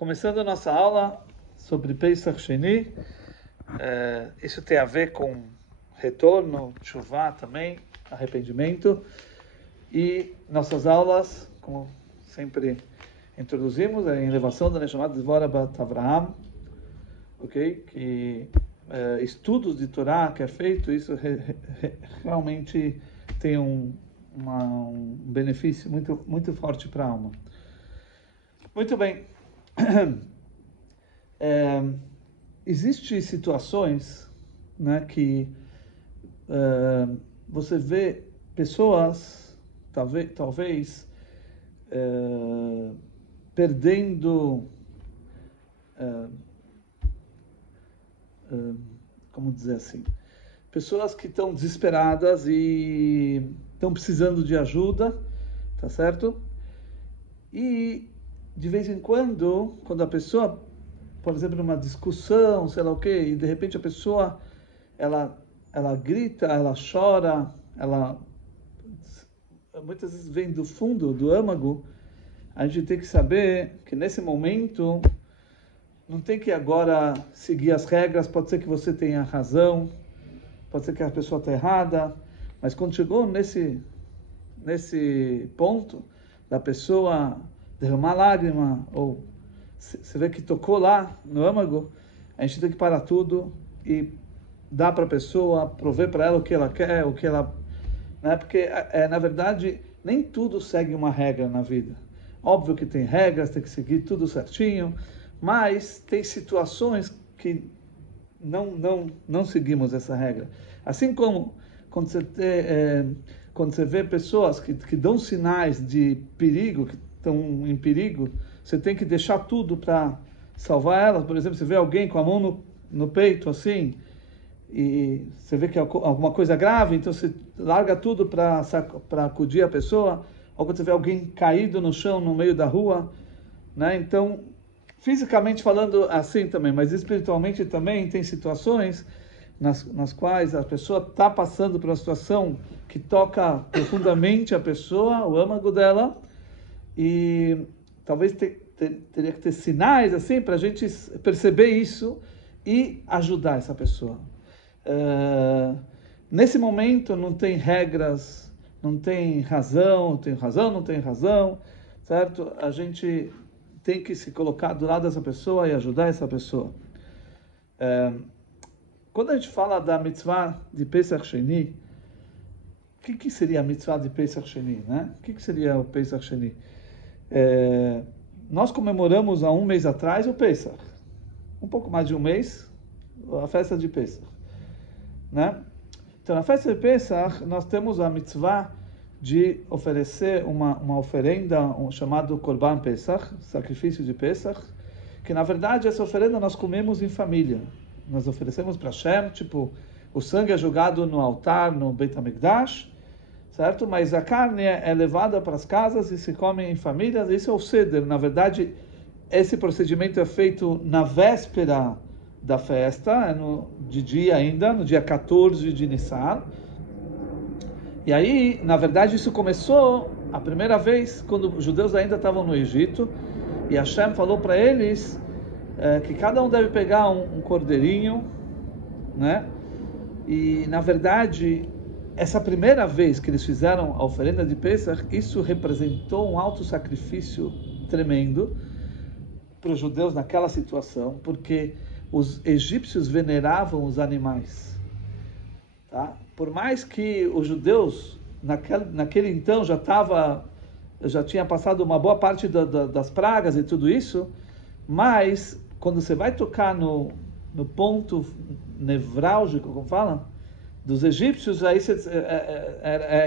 Começando a nossa aula sobre Pesach Sheni, isso tem a ver com retorno, chuvá também, arrependimento. E nossas aulas, como sempre introduzimos, a elevação da Neshama Dvorah Bat Avraham, ok? Que estudos de Torá que é feito, isso realmente tem um benefício muito, muito forte para a alma. Muito bem. Existem situações, né, que você vê pessoas, talvez perdendo, como dizer assim, pessoas que estão desesperadas e estão precisando de ajuda, tá certo? E de vez em quando a pessoa, por exemplo, numa discussão, sei lá o quê, e de repente a pessoa, ela grita, ela chora, ela muitas vezes vem do fundo, do âmago, a gente tem que saber que nesse momento não tem que agora seguir as regras, pode ser que você tenha razão, pode ser que a pessoa está errada, mas quando chegou nesse ponto da pessoa derramar lágrima, ou você vê que tocou lá no âmago, a gente tem que parar tudo e dar para a pessoa, prover para ela o que ela quer, o que ela... Né? Porque, na verdade, nem tudo segue uma regra na vida. Óbvio que tem regras, tem que seguir tudo certinho, mas tem situações que não seguimos essa regra. Assim como quando você vê pessoas que dão sinais de perigo, que estão em perigo, você tem que deixar tudo para salvar elas. Por exemplo, você vê alguém com a mão no peito, assim, e você vê que é alguma coisa grave, então você larga tudo para acudir a pessoa. Ou quando você vê alguém caído no chão, no meio da rua, né? Então, fisicamente falando assim também, mas espiritualmente também tem situações nas quais a pessoa está passando por uma situação que toca profundamente a pessoa, o âmago dela, e talvez teria que ter sinais assim para a gente perceber isso e ajudar essa pessoa. Nesse momento não tem regras, não tem razão, não tem razão, certo? A gente tem que se colocar do lado dessa pessoa e ajudar essa pessoa. Quando a gente fala da mitzvah de Pesach Sheni, o que seria a mitzvah de Pesach Sheni, né? O que seria o Pesach Sheni? Nós comemoramos há um mês atrás o Pesach, um pouco mais de um mês, a festa de Pesach, né? Então, na festa de Pesach, nós temos a mitzvah de oferecer uma oferenda, chamado Korban Pesach, sacrifício de Pesach, que na verdade essa oferenda nós comemos em família. Nós oferecemos para Hashem, tipo, o sangue é jogado no altar, no Beit HaMikdash, certo? Mas a carne é levada para as casas e se come em famílias. Isso é o Seder. Na verdade, esse procedimento é feito na véspera da festa, de dia ainda, no dia 14 de Nissan. E aí, na verdade, isso começou a primeira vez quando os judeus ainda estavam no Egito, e Hashem falou para eles que cada um deve pegar um cordeirinho, né? E, na verdade, essa primeira vez que eles fizeram a oferenda de Pesach, isso representou um alto sacrifício tremendo para os judeus naquela situação, porque os egípcios veneravam os animais. Tá? Por mais que os judeus, naquele então, já tinha passado uma boa parte das pragas e tudo isso, mas quando você vai tocar no ponto nevrálgico, como fala, dos egípcios, aí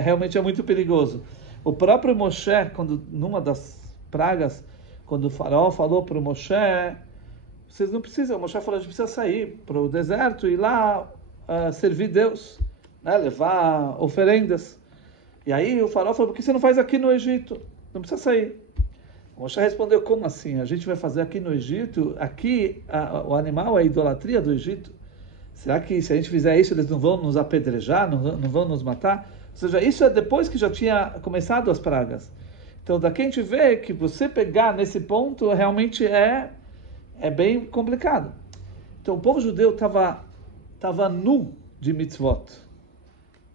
realmente é muito perigoso. O próprio Moshe, numa das pragas, quando o faraó falou para o Moshe, vocês não precisam, o Moshe falou, a gente precisa sair para o deserto e lá servir Deus, né, levar oferendas. E aí o faraó falou, por que você não faz aqui no Egito? Não precisa sair. O Moshe respondeu, como assim? A gente vai fazer aqui no Egito? Aqui o animal é a idolatria do Egito. Será que se a gente fizer isso, eles não vão nos apedrejar, não vão nos matar? Ou seja, isso é depois que já tinha começado as pragas. Então, daqui a gente vê que você pegar nesse ponto realmente é é bem complicado. Então o povo judeu estava nu de mitzvot.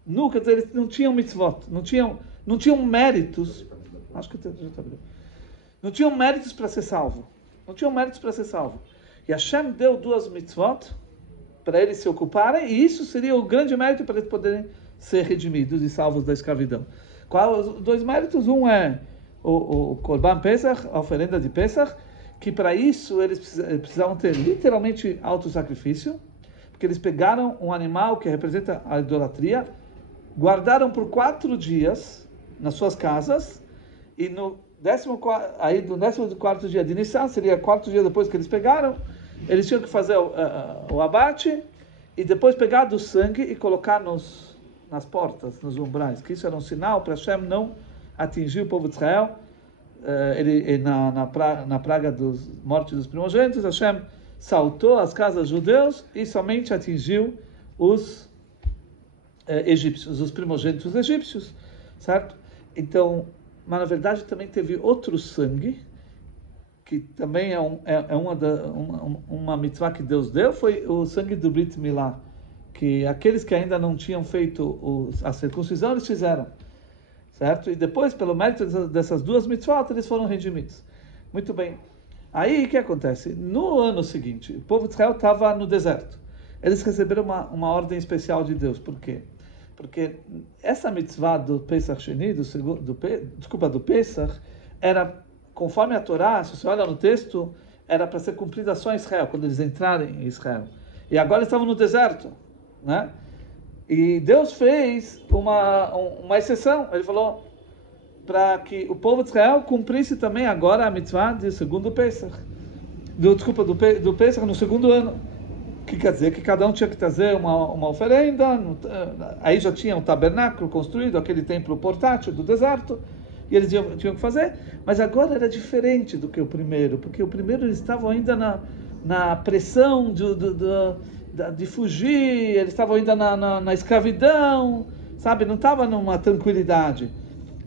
Nu, quer dizer, eles não tinham mitzvot, não tinham méritos. Acho que já está abrindo. Não tinham méritos para ser salvo. Não tinham méritos para ser salvo. E Hashem deu 2 mitzvot para eles se ocuparem, e isso seria o grande mérito para eles poderem ser redimidos e salvos da escravidão. Qual os 2 méritos? Um é o Korban Pesach, a oferenda de Pesach, que para isso eles precisavam ter literalmente autossacrifício, porque eles pegaram um animal que representa a idolatria, guardaram por 4 dias nas suas casas, e no 14º dia de Nissan, seria 4 dias depois que eles pegaram, eles tinham que fazer o abate, e depois pegar do sangue e colocar nas portas, nos umbrais, que isso era um sinal para Hashem não atingir o povo de Israel. Na praga dos mortes dos primogênitos, Hashem saltou as casas judeus e somente atingiu os egípcios, os primogênitos egípcios, certo? Então, mas na verdade também teve outro sangue, que também é uma mitzvah que Deus deu, foi o sangue do Brit Milá, que aqueles que ainda não tinham feito a circuncisão, eles fizeram, certo? E depois, pelo mérito dessas 2 mitzvot, eles foram redimidos. Muito bem. Aí, o que acontece? No ano seguinte, o povo de Israel estava no deserto. Eles receberam uma ordem especial de Deus. Por quê? Porque essa mitzvah do Pesach Sheni, do Pesach, era, conforme a Torá, se você olha no texto, era para ser cumprida só em Israel, quando eles entrarem em Israel. E agora eles estavam no deserto, né? E Deus fez uma exceção. Ele falou para que o povo de Israel cumprisse também agora a mitzvah do segundo Pesach. Do Pesach no segundo ano. Que quer dizer que cada um tinha que trazer uma oferenda. Aí já tinha um tabernáculo construído, aquele templo portátil do deserto. E eles tinham que fazer. Mas agora era diferente do que o primeiro. Porque o primeiro eles estavam ainda na pressão de fugir, eles estavam ainda na escravidão, sabe? Não estava numa tranquilidade.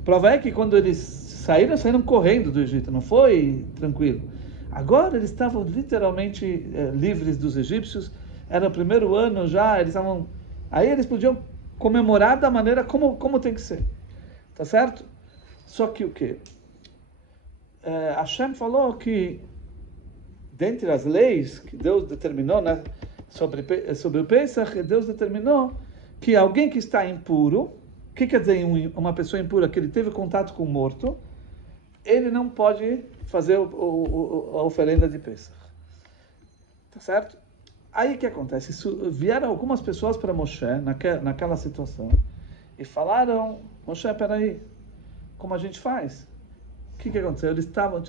Prova é que quando eles saíram correndo do Egito, não foi tranquilo. Agora eles estavam literalmente livres dos egípcios, era o primeiro ano já, aí eles podiam comemorar da maneira como tem que ser. Tá certo? Só que o quê? Hashem falou que, dentre as leis que Deus determinou, né, sobre o Pesach, Deus determinou que alguém que está impuro, o que quer dizer uma pessoa impura? Que ele teve contato com o morto, ele não pode fazer a oferenda de Pesach. Tá certo? Aí o que acontece? Vieram algumas pessoas para Moshe, naquela situação, e falaram: Moshe, peraí, como a gente faz? O que aconteceu?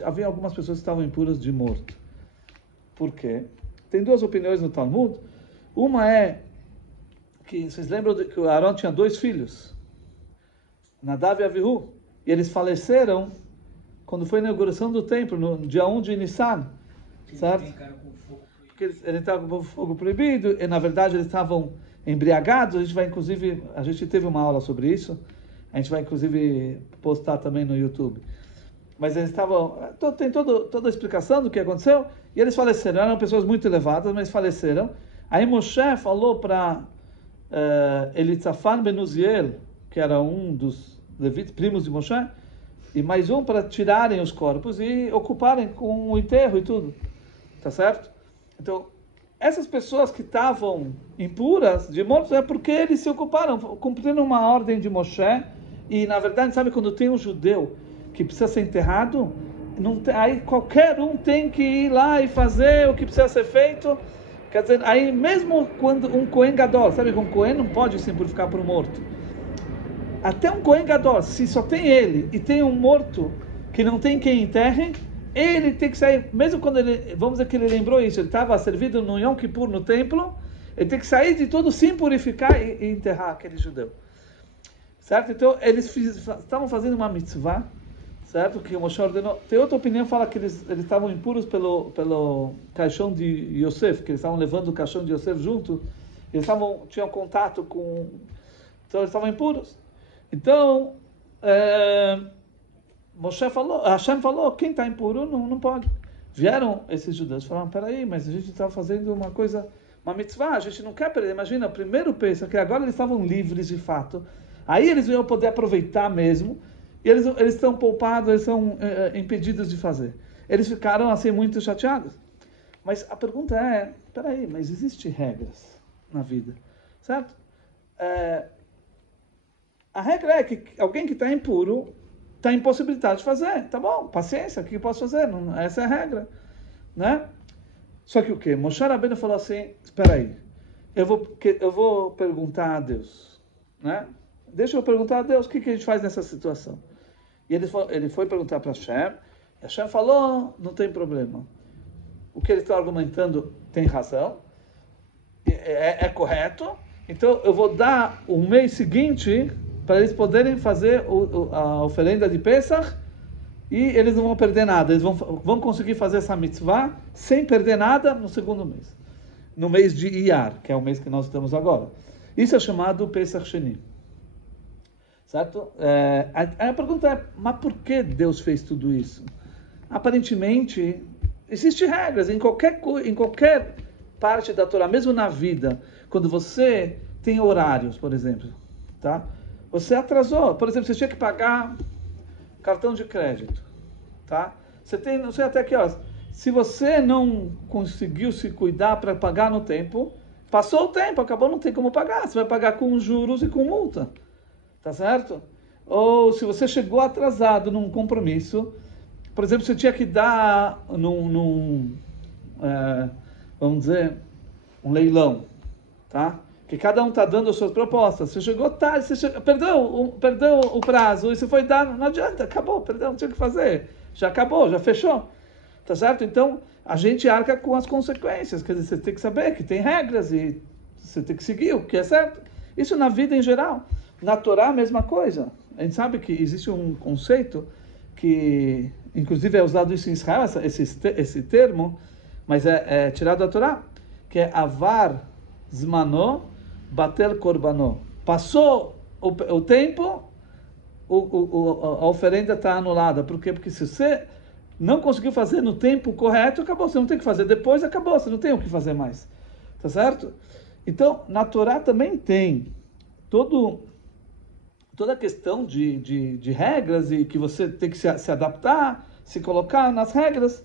Havia algumas pessoas que estavam impuras de morto. Por quê? Tem 2 opiniões no Talmud. Uma é que, vocês lembram que o Aaron tinha 2 filhos, Nadav e Avihu, e eles faleceram quando foi a inauguração do templo, no dia 1 de Nissan, certo? Porque eles estavam com fogo proibido, e na verdade eles estavam embriagados. A gente teve uma aula sobre isso, a gente vai inclusive postar também no YouTube. Mas eles tem toda a explicação do que aconteceu, e eles faleceram. Eram pessoas muito elevadas, mas faleceram. Aí Moshe falou para Elitzafan ben Uziel, que era um dos levitas, primos de Moshe, e mais um para tirarem os corpos e ocuparem com o enterro e tudo. Tá certo? Então, essas pessoas que estavam impuras de mortos é porque eles se ocuparam, cumprindo uma ordem de Moshe. E na verdade, sabe, quando tem um judeu que precisa ser enterrado, aí qualquer um tem que ir lá e fazer o que precisa ser feito. Quer dizer, aí mesmo quando um Kohen Gadol, sabe que um Kohen não pode se purificar por morto. Até um Kohen Gadol, se só tem ele e tem um morto que não tem quem enterre, ele tem que sair, mesmo quando vamos dizer que ele lembrou isso, ele estava servido no Yom Kippur no templo, ele tem que sair de tudo, se purificar e enterrar aquele judeu. Certo? Então, eles estavam fazendo uma mitzvah, certo? Que o Moshe ordenou. Tem outra opinião que fala que eles estavam impuros pelo caixão de Yosef, que eles estavam levando o caixão de Yosef junto, eles tinham contato com... Então, eles estavam impuros. Então, Hashem falou, quem está impuro não pode. Vieram esses judeus e falaram, peraí, mas a gente está fazendo uma coisa, uma mitzvah, a gente não quer perder. Imagina, primeiro pensa que agora eles estavam livres de fato, aí eles iam poder aproveitar mesmo, e eles estão poupados, eles são impedidos de fazer. Eles ficaram assim muito chateados. Mas a pergunta é, peraí, mas existem regras na vida, certo? A regra é que alguém que está impuro está impossibilitado de fazer. Tá bom, paciência, o que eu posso fazer? Não, essa é a regra, né? Só que o quê? Moshe Rabbeinu falou assim, espera aí, eu vou perguntar a Deus, né? Deixa eu perguntar a Deus o que a gente faz nessa situação. E ele foi perguntar para Hashem, e Hashem falou, não tem problema. O que ele está argumentando tem razão, é correto, então eu vou dar o mês seguinte para eles poderem fazer a oferenda de Pesach e eles não vão perder nada. Eles vão conseguir fazer essa mitzvah sem perder nada no segundo mês. No mês de Iyar, que é o mês que nós estamos agora. Isso é chamado Pesach Sheni. Certo? A pergunta é, mas por que Deus fez tudo isso? Aparentemente, existem regras em qualquer parte da Torá, mesmo na vida. Quando você tem horários, por exemplo, tá? Você atrasou, por exemplo, você tinha que pagar cartão de crédito, tá? Você tem, não sei até que horas. Se você não conseguiu se cuidar para pagar no tempo, passou o tempo, acabou, não tem como pagar. Você vai pagar com juros e com multa, tá certo? Ou se você chegou atrasado num compromisso, por exemplo, você tinha que dar vamos dizer, um leilão, tá? Que cada um está dando as suas propostas. Você chegou tarde, perdeu o prazo, e você foi dar, não adianta, acabou, perdeu, não tinha o que fazer. Já acabou, já fechou. Tá certo? Então, a gente arca com as consequências. Quer dizer, você tem que saber que tem regras e você tem que seguir o que é certo. Isso na vida em geral. Na Torá, a mesma coisa. A gente sabe que existe um conceito que, inclusive, é usado isso em Israel, esse termo, mas é tirado da Torá, que é avar zmano batel korbanó. Passou o tempo, a oferenda está anulada. Por quê? Porque se você não conseguiu fazer no tempo correto, acabou. Você não tem que fazer depois, acabou. Você não tem o que fazer mais. Tá certo? Então, na Torá também tem toda a questão de regras e que você tem que se adaptar, se colocar nas regras.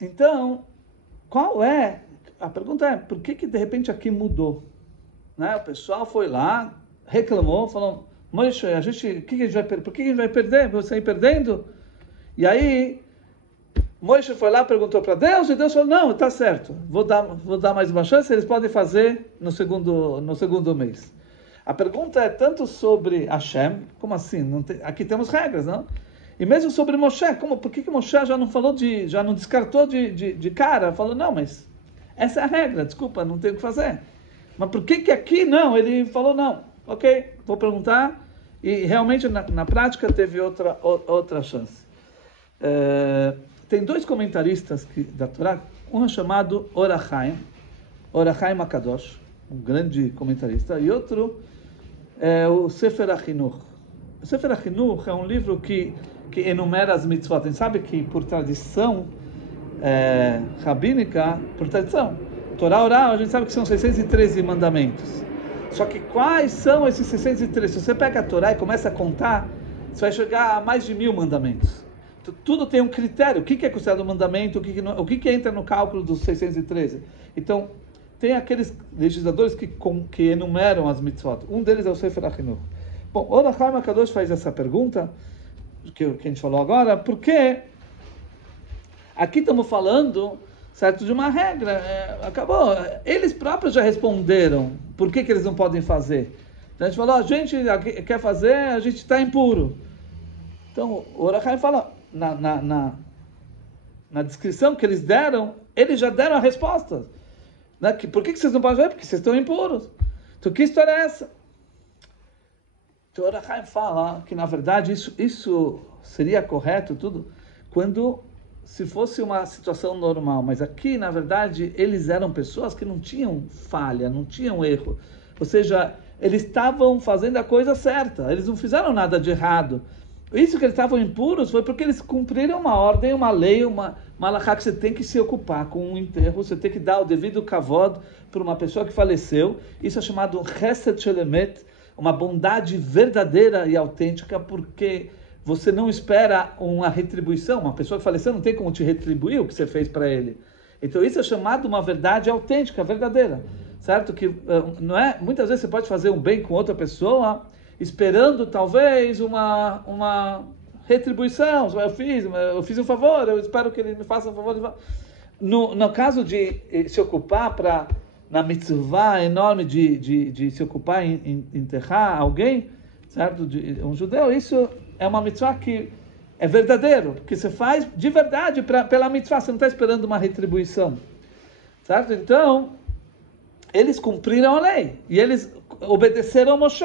Então, qual é? A pergunta é, por que de repente aqui mudou? Né? O pessoal foi lá, reclamou, falou, Moshe, por que a gente vai perder? Vou sair perdendo? E aí, Moshe foi lá, perguntou para Deus, e Deus falou, não, está certo, vou dar mais uma chance, eles podem fazer no segundo mês. A pergunta é tanto sobre Hashem, como assim? Aqui temos regras, não? E mesmo sobre Moshe, por que Moshe já não descartou de cara? Falou, não, mas essa é a regra, desculpa, não tem o que fazer. Mas por que aqui não? Ele falou, não, ok, vou perguntar. E realmente, na prática, teve outra chance. Tem dois comentaristas da Torá, um é chamado Or HaChaim HaKadosh, um grande comentarista, e outro é o Sefer HaChinuch. O Sefer HaChinuch é um livro que enumera as mitzvot. A gente sabe que, por tradição rabínica, por tradição, Torá oral, a gente sabe que são 613 mandamentos. Só que quais são esses 613? Se você pega a Torá e começa a contar, você vai chegar a mais de 1000 mandamentos. Tudo tem um critério. O que é considerado mandamento, o que entra no cálculo dos 613. Então, tem aqueles legisladores que enumeram as mitzvot. Um deles é o Sefer HaChinuch. Bom, o Or HaChaim HaKadosh faz essa pergunta, que a gente falou agora, porque aqui estamos falando, certo, de uma regra. Acabou. Eles próprios já responderam por que eles não podem fazer. Então, a gente falou, a gente quer fazer, a gente está impuro. Então, o Or HaChaim fala, na descrição que eles deram, eles já deram a resposta. Né? Por que vocês não podem fazer? Porque vocês estão impuros. Então, que história é essa? Então, o Or HaChaim fala que, na verdade, isso seria correto, tudo, se fosse uma situação normal. Mas aqui, na verdade, eles eram pessoas que não tinham falha, não tinham erro. Ou seja, eles estavam fazendo a coisa certa. Eles não fizeram nada de errado. Isso que eles estavam impuros foi porque eles cumpriram uma ordem, uma lei, uma halakha que você tem que se ocupar com um enterro, você tem que dar o devido kavod para uma pessoa que faleceu. Isso é chamado chesed shel emet, uma bondade verdadeira e autêntica, porque você não espera uma retribuição. Uma pessoa que faleceu não tem como te retribuir o que você fez para ele. Então isso é chamado uma verdade autêntica, verdadeira, certo? Que não é. Muitas vezes você pode fazer um bem com outra pessoa, esperando talvez uma retribuição. Eu fiz um favor, eu espero que ele me faça um favor. No caso de se ocupar na mitzvah enorme de se ocupar em enterrar alguém, certo? Um judeu, isso é uma mitzvah que é verdadeiro, que você faz de verdade pela mitzvah, você não está esperando uma retribuição, certo? Então, eles cumpriram a lei, e eles obedeceram a Moshe.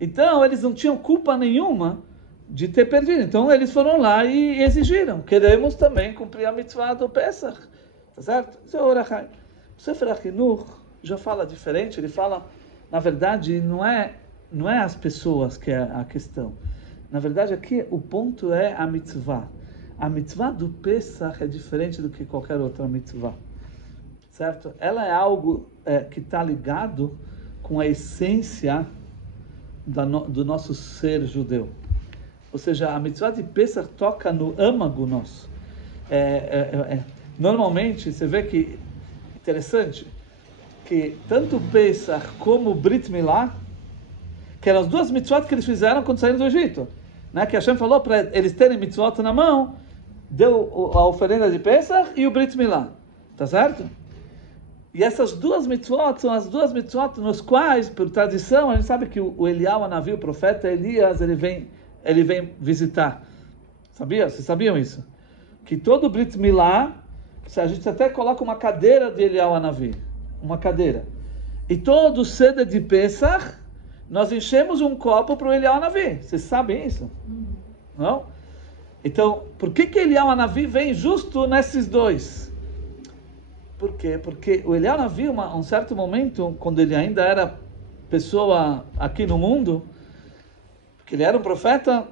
Então, eles não tinham culpa nenhuma de ter perdido. Então, eles foram lá e exigiram, queremos também cumprir a mitzvah do Pesach, tá certo? Isso é Orachai. O Sefer HaChinuch já fala diferente, ele fala, na verdade, não é as pessoas que é a questão. Na verdade, aqui o ponto é a mitzvah. A mitzvah do Pesach é diferente do que qualquer outra mitzvah, certo? Ela é algo que está ligado com a essência do nosso ser judeu. Ou seja, a mitzvah de Pesach toca no âmago nosso. Normalmente, você vê que, interessante, que tanto o Pesach como o Brit Milá, que eram as duas mitzvot que eles fizeram quando saíram do Egito, né? Que Hashem falou para eles terem mitzvot na mão, deu a oferenda de Pesach e o Brit Milá, tá certo? E essas duas mitzvot são as duas mitzvot nos quais, por tradição, a gente sabe que o Eliyahu Hanavi, o profeta Elias, ele vem visitar. Sabia? Vocês sabiam isso? Que todo Brit Milá, a gente até coloca uma cadeira de Eliyahu Hanavi, uma cadeira. E todo Seder de Pesach, nós enchemos um copo para o Eliyahu Hanavi. Vocês sabem isso? Não? Então, por que Eliyahu Hanavi vem justo nesses dois? Por quê? Porque o Eliyahu Hanavi, um certo momento, quando ele ainda era pessoa aqui no mundo, porque ele era um profeta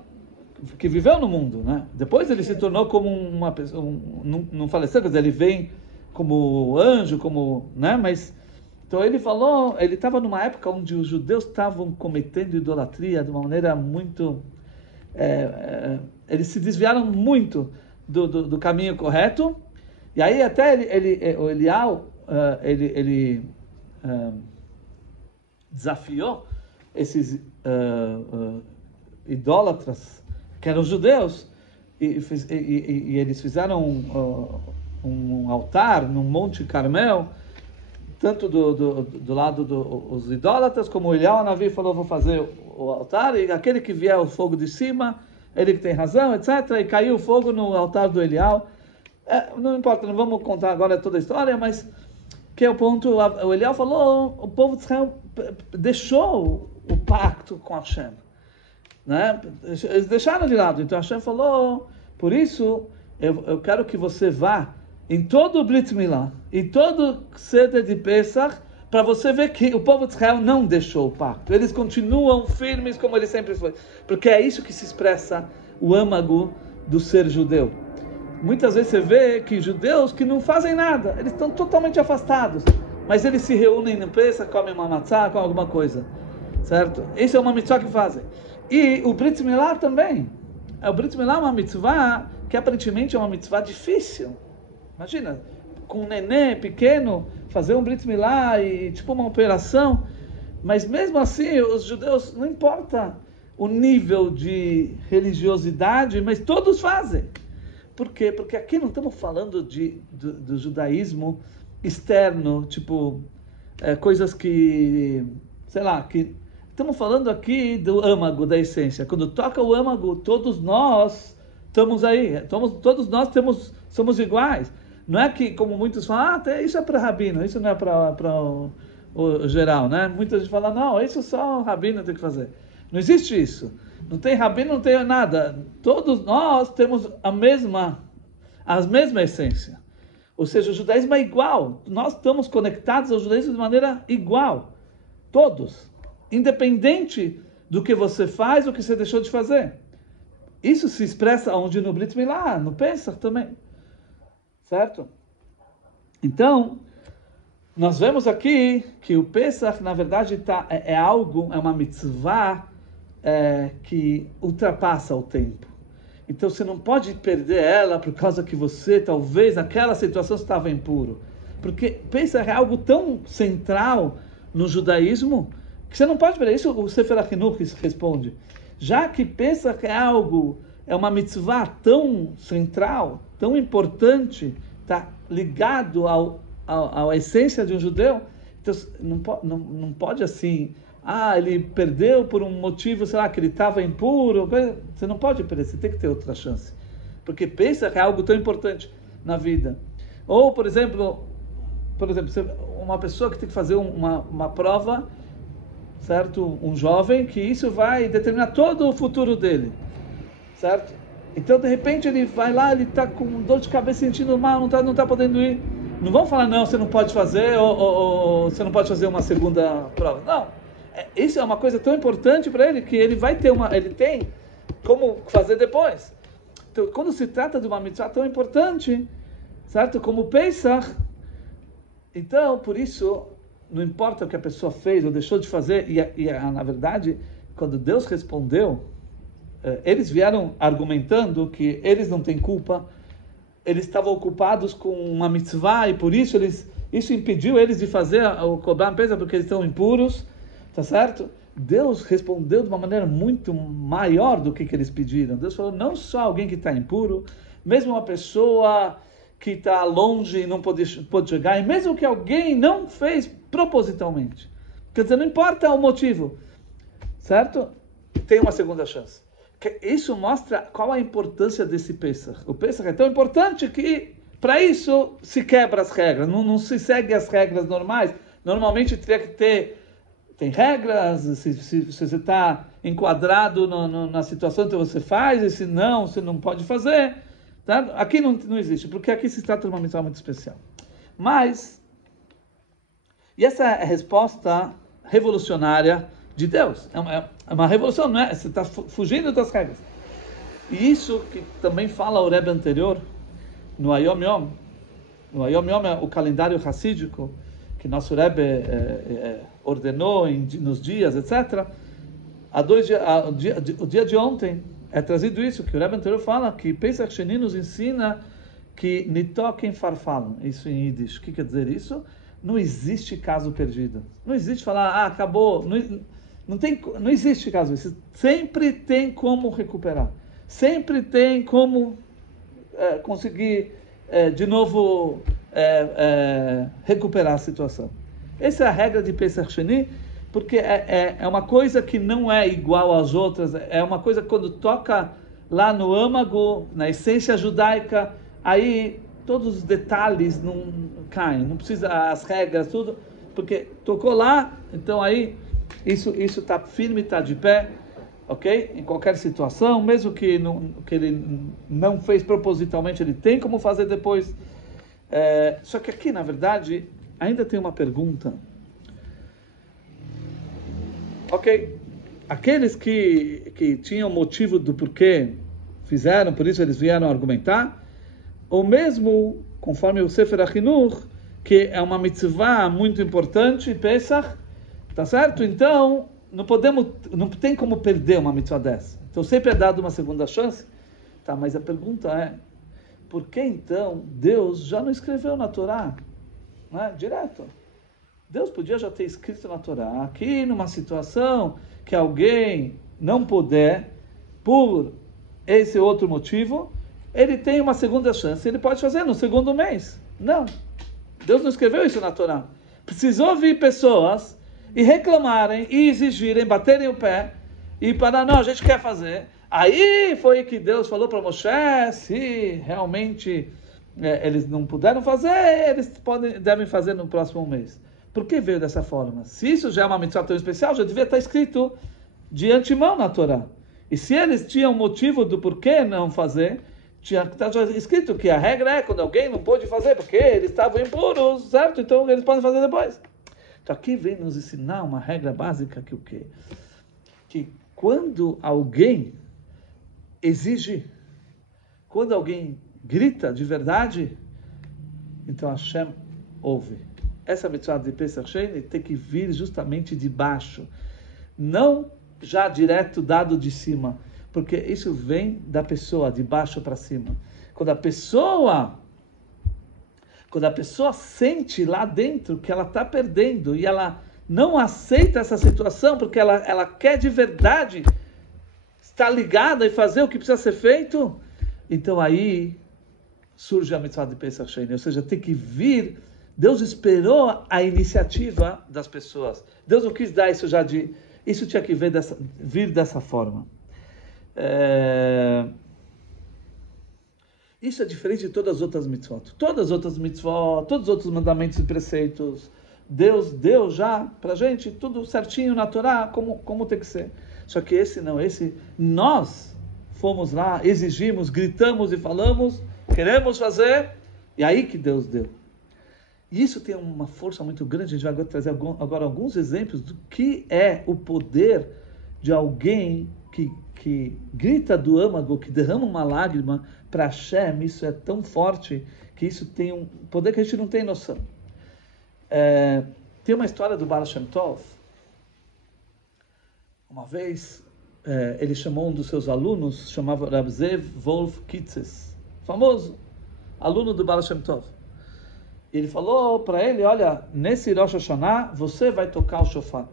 que viveu no mundo, né? Depois ele se tornou como uma pessoa, não faleceu, quer dizer, ele vem como anjo, né? Mas então ele falou, ele estava numa época onde os judeus estavam cometendo idolatria de uma maneira muito, eles se desviaram muito do caminho correto. E aí até o Eliyahu, ele desafiou esses idólatras que eram judeus e eles fizeram um altar no Monte Carmel, tanto do lado dos idólatras, como o Eliyahu Hanavi falou, vou fazer o altar, e aquele que vier o fogo de cima, ele que tem razão, etc. E caiu o fogo no altar do Eliyahu. Não importa, não vamos contar agora toda a história, mas que é o ponto, o Eliyahu falou, o povo de Israel deixou o pacto com Hashem, né? Eles deixaram de lado, então Hashem falou, por isso eu quero que você vá em todo o Brit Milá, em todo o Seder de Pesach, para você ver que o povo de Israel não deixou o pacto. Eles continuam firmes como eles sempre foram. Porque é isso que se expressa o âmago do ser judeu. Muitas vezes você vê que judeus que não fazem nada, eles estão totalmente afastados, mas eles se reúnem no Pesach, comem uma matzá, comem alguma coisa, certo? Isso é uma mitzvah que fazem. E o Brit Milá também. O Brit Milá é uma mitzvah que aparentemente é uma mitzvah difícil. Imagina, com um neném pequeno, fazer um Brit Milá e tipo uma operação, mas mesmo assim os judeus, não importa o nível de religiosidade, mas todos fazem. Por quê? Porque aqui não estamos falando do judaísmo externo, tipo, coisas que, sei lá, que estamos falando aqui do âmago, da essência. Quando toca o âmago, todos nós estamos aí, todos nós somos iguais. Não é que, como muitos falam, isso é para rabino, isso não é para o geral, né? Muita gente fala, não, isso só o rabino tem que fazer. Não existe isso. Não tem rabino, não tem nada. Todos nós temos a mesma essência. Ou seja, o judaísmo é igual. Nós estamos conectados ao judaísmo de maneira igual. Todos. Independente do que você faz ou que você deixou de fazer. isso se expressa onde no Brit Milá, no Pesach também. Certo? Então, nós vemos aqui que o Pesach, na verdade, é uma mitzvah que ultrapassa o tempo. Então, você não pode perder ela por causa que você, talvez, naquela situação, estava impuro. Porque Pesach é algo tão central no judaísmo que você não pode perder. Isso o Sefer HaChinuch responde. Já que Pesach é uma mitzvah tão central, tão importante, está ligado à essência de um judeu, então não pode assim, ele perdeu por um motivo, sei lá, que ele estava impuro, você não pode perder, você tem que ter outra chance. Porque Pesach é algo tão importante na vida. Ou, por exemplo, uma pessoa que tem que fazer uma prova, certo? Um jovem, que isso vai determinar todo o futuro dele, certo? Então, de repente, ele vai lá, ele está com dor de cabeça, sentindo mal, não tá podendo ir. Não vão falar, não, você não pode fazer, ou você não pode fazer uma segunda prova. Não. Isso é uma coisa tão importante para ele, que ele tem como fazer depois. Então, quando se trata de uma mitzvah tão importante, certo? Como o Pesach, então, por isso, não importa o que a pessoa fez ou deixou de fazer, na verdade, quando Deus respondeu, eles vieram argumentando que eles não têm culpa, eles estavam ocupados com uma mitzvah e por isso isso impediu eles de fazer o cobrar a pesa porque eles estão impuros, tá certo? Deus respondeu de uma maneira muito maior do que eles pediram. Deus falou, não só alguém que está impuro, mesmo uma pessoa que está longe e não pode chegar, e mesmo que alguém não fez propositalmente. Quer dizer, não importa o motivo, certo? Tem uma segunda chance. Isso mostra qual a importância desse Pesach. O Pesach é tão importante que, para isso, se quebra as regras. Não se segue as regras normais. Normalmente, teria que tem regras, se você está enquadrado na situação, então você faz, e se não, você não pode fazer. Tá? Aqui não existe, porque aqui se trata de uma missão muito especial. Mas, e essa é a resposta revolucionária de Deus. É uma revolução, não é? Você está fugindo das regras. E isso que também fala o Rebbe anterior, no Hayom Yom. No Hayom Yom é o calendário racídico, que nosso Rebbe ordenou nos dias, etc. O dia de ontem, é trazido isso, que o Rebbe anterior fala que Pesach Sheni nos ensina que nitoken farfalam, isso em Yiddish. O que quer dizer isso? Não existe caso perdido. Não existe falar, acabou. Não existe caso. Isso sempre tem como recuperar. Sempre tem como conseguir de novo recuperar a situação. Essa é a regra de Pesach Sheni, porque é uma coisa que não é igual às outras, é uma coisa que quando toca lá no âmago, na essência judaica, aí todos os detalhes não caem, não precisa as regras, tudo, porque tocou lá, então aí isso está firme, está de pé, ok? Em qualquer situação, mesmo que ele não fez propositalmente, ele tem como fazer depois. Só que aqui, na verdade, ainda tem uma pergunta. Ok, aqueles que tinham motivo do porquê fizeram, por isso eles vieram argumentar, ou mesmo, conforme o Sefer HaChinuch, que é uma mitzvah muito importante, Pesach, tá certo? Então, não tem como perder uma mitzvah dessa. Então, sempre é dado uma segunda chance. Tá, mas a pergunta é, por que então Deus já não escreveu na Torá? Não é? Direto. Deus podia já ter escrito na Torá, aqui numa situação que alguém não puder, por esse outro motivo, ele tem uma segunda chance, ele pode fazer no segundo mês. Não. Deus não escreveu isso na Torá. Precisou vir pessoas e reclamarem, e exigirem, baterem o pé, e falar, não, a gente quer fazer. Aí foi que Deus falou para Moshe, se realmente eles não puderam fazer, eles devem fazer no próximo mês. Por que veio dessa forma? Se isso já é uma mitzvah tão especial, já devia estar escrito de antemão na Torá. E se eles tinham motivo do porquê não fazer, tinha estar escrito que a regra é quando alguém não pôde fazer, porque eles estavam impuros, certo? Então eles podem fazer depois. Então aqui vem nos ensinar uma regra básica que o quê? Que quando alguém exige. Quando alguém grita de verdade, então Hashem ouve. Essa mitzvah de Pesach Sheni tem que vir justamente de baixo, não já direto dado de cima, porque isso vem da pessoa, de baixo para cima. Quando a pessoa sente lá dentro que ela está perdendo e ela não aceita essa situação, porque ela quer de verdade estar ligada e fazer o que precisa ser feito, então aí surge a mitzvah de Pesach Sheni, ou seja, tem que vir. Deus esperou a iniciativa das pessoas. Deus não quis dar isso já de... Isso tinha que vir dessa forma. Isso é diferente de todas as outras mitzvot. Todas as outras mitzvot, todos os outros mandamentos e preceitos, Deus deu já pra gente tudo certinho na Torá, como tem que ser. Só que esse não, esse nós fomos lá, exigimos, gritamos e falamos, queremos fazer, e aí que Deus deu. E isso tem uma força muito grande. A gente vai trazer agora alguns exemplos do que é o poder de alguém que grita do âmago, que derrama uma lágrima para Hashem. Isso é tão forte que isso tem um poder que a gente não tem noção. Tem uma história do Baal Shem Tov. Uma vez ele chamou um dos seus alunos, chamava Reb Zev Wolf Kitzes, famoso aluno do Baal Shem Tov. Ele falou para ele, olha, nesse Rosh Hashanah você vai tocar o shofar.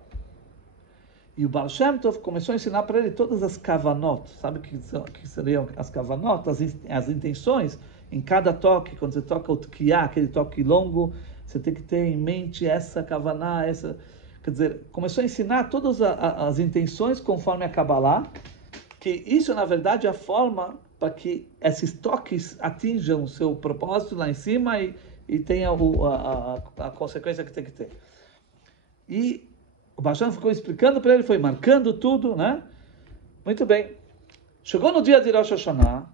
E o Baal Shem Tov começou a ensinar para ele todas as kavanot. Sabe o que seriam as kavanot? As intenções em cada toque. Quando você toca o tkiá, aquele toque longo, você tem que ter em mente essa kavaná, essa... Quer dizer, começou a ensinar todas as intenções conforme a Kabbalah, que isso, na verdade, é a forma para que esses toques atinjam o seu propósito lá em cima e tenha a consequência que tem que ter. E o Baal Shem ficou explicando para ele, foi marcando tudo, né? Muito bem. Chegou no dia de Rosh Hashanah,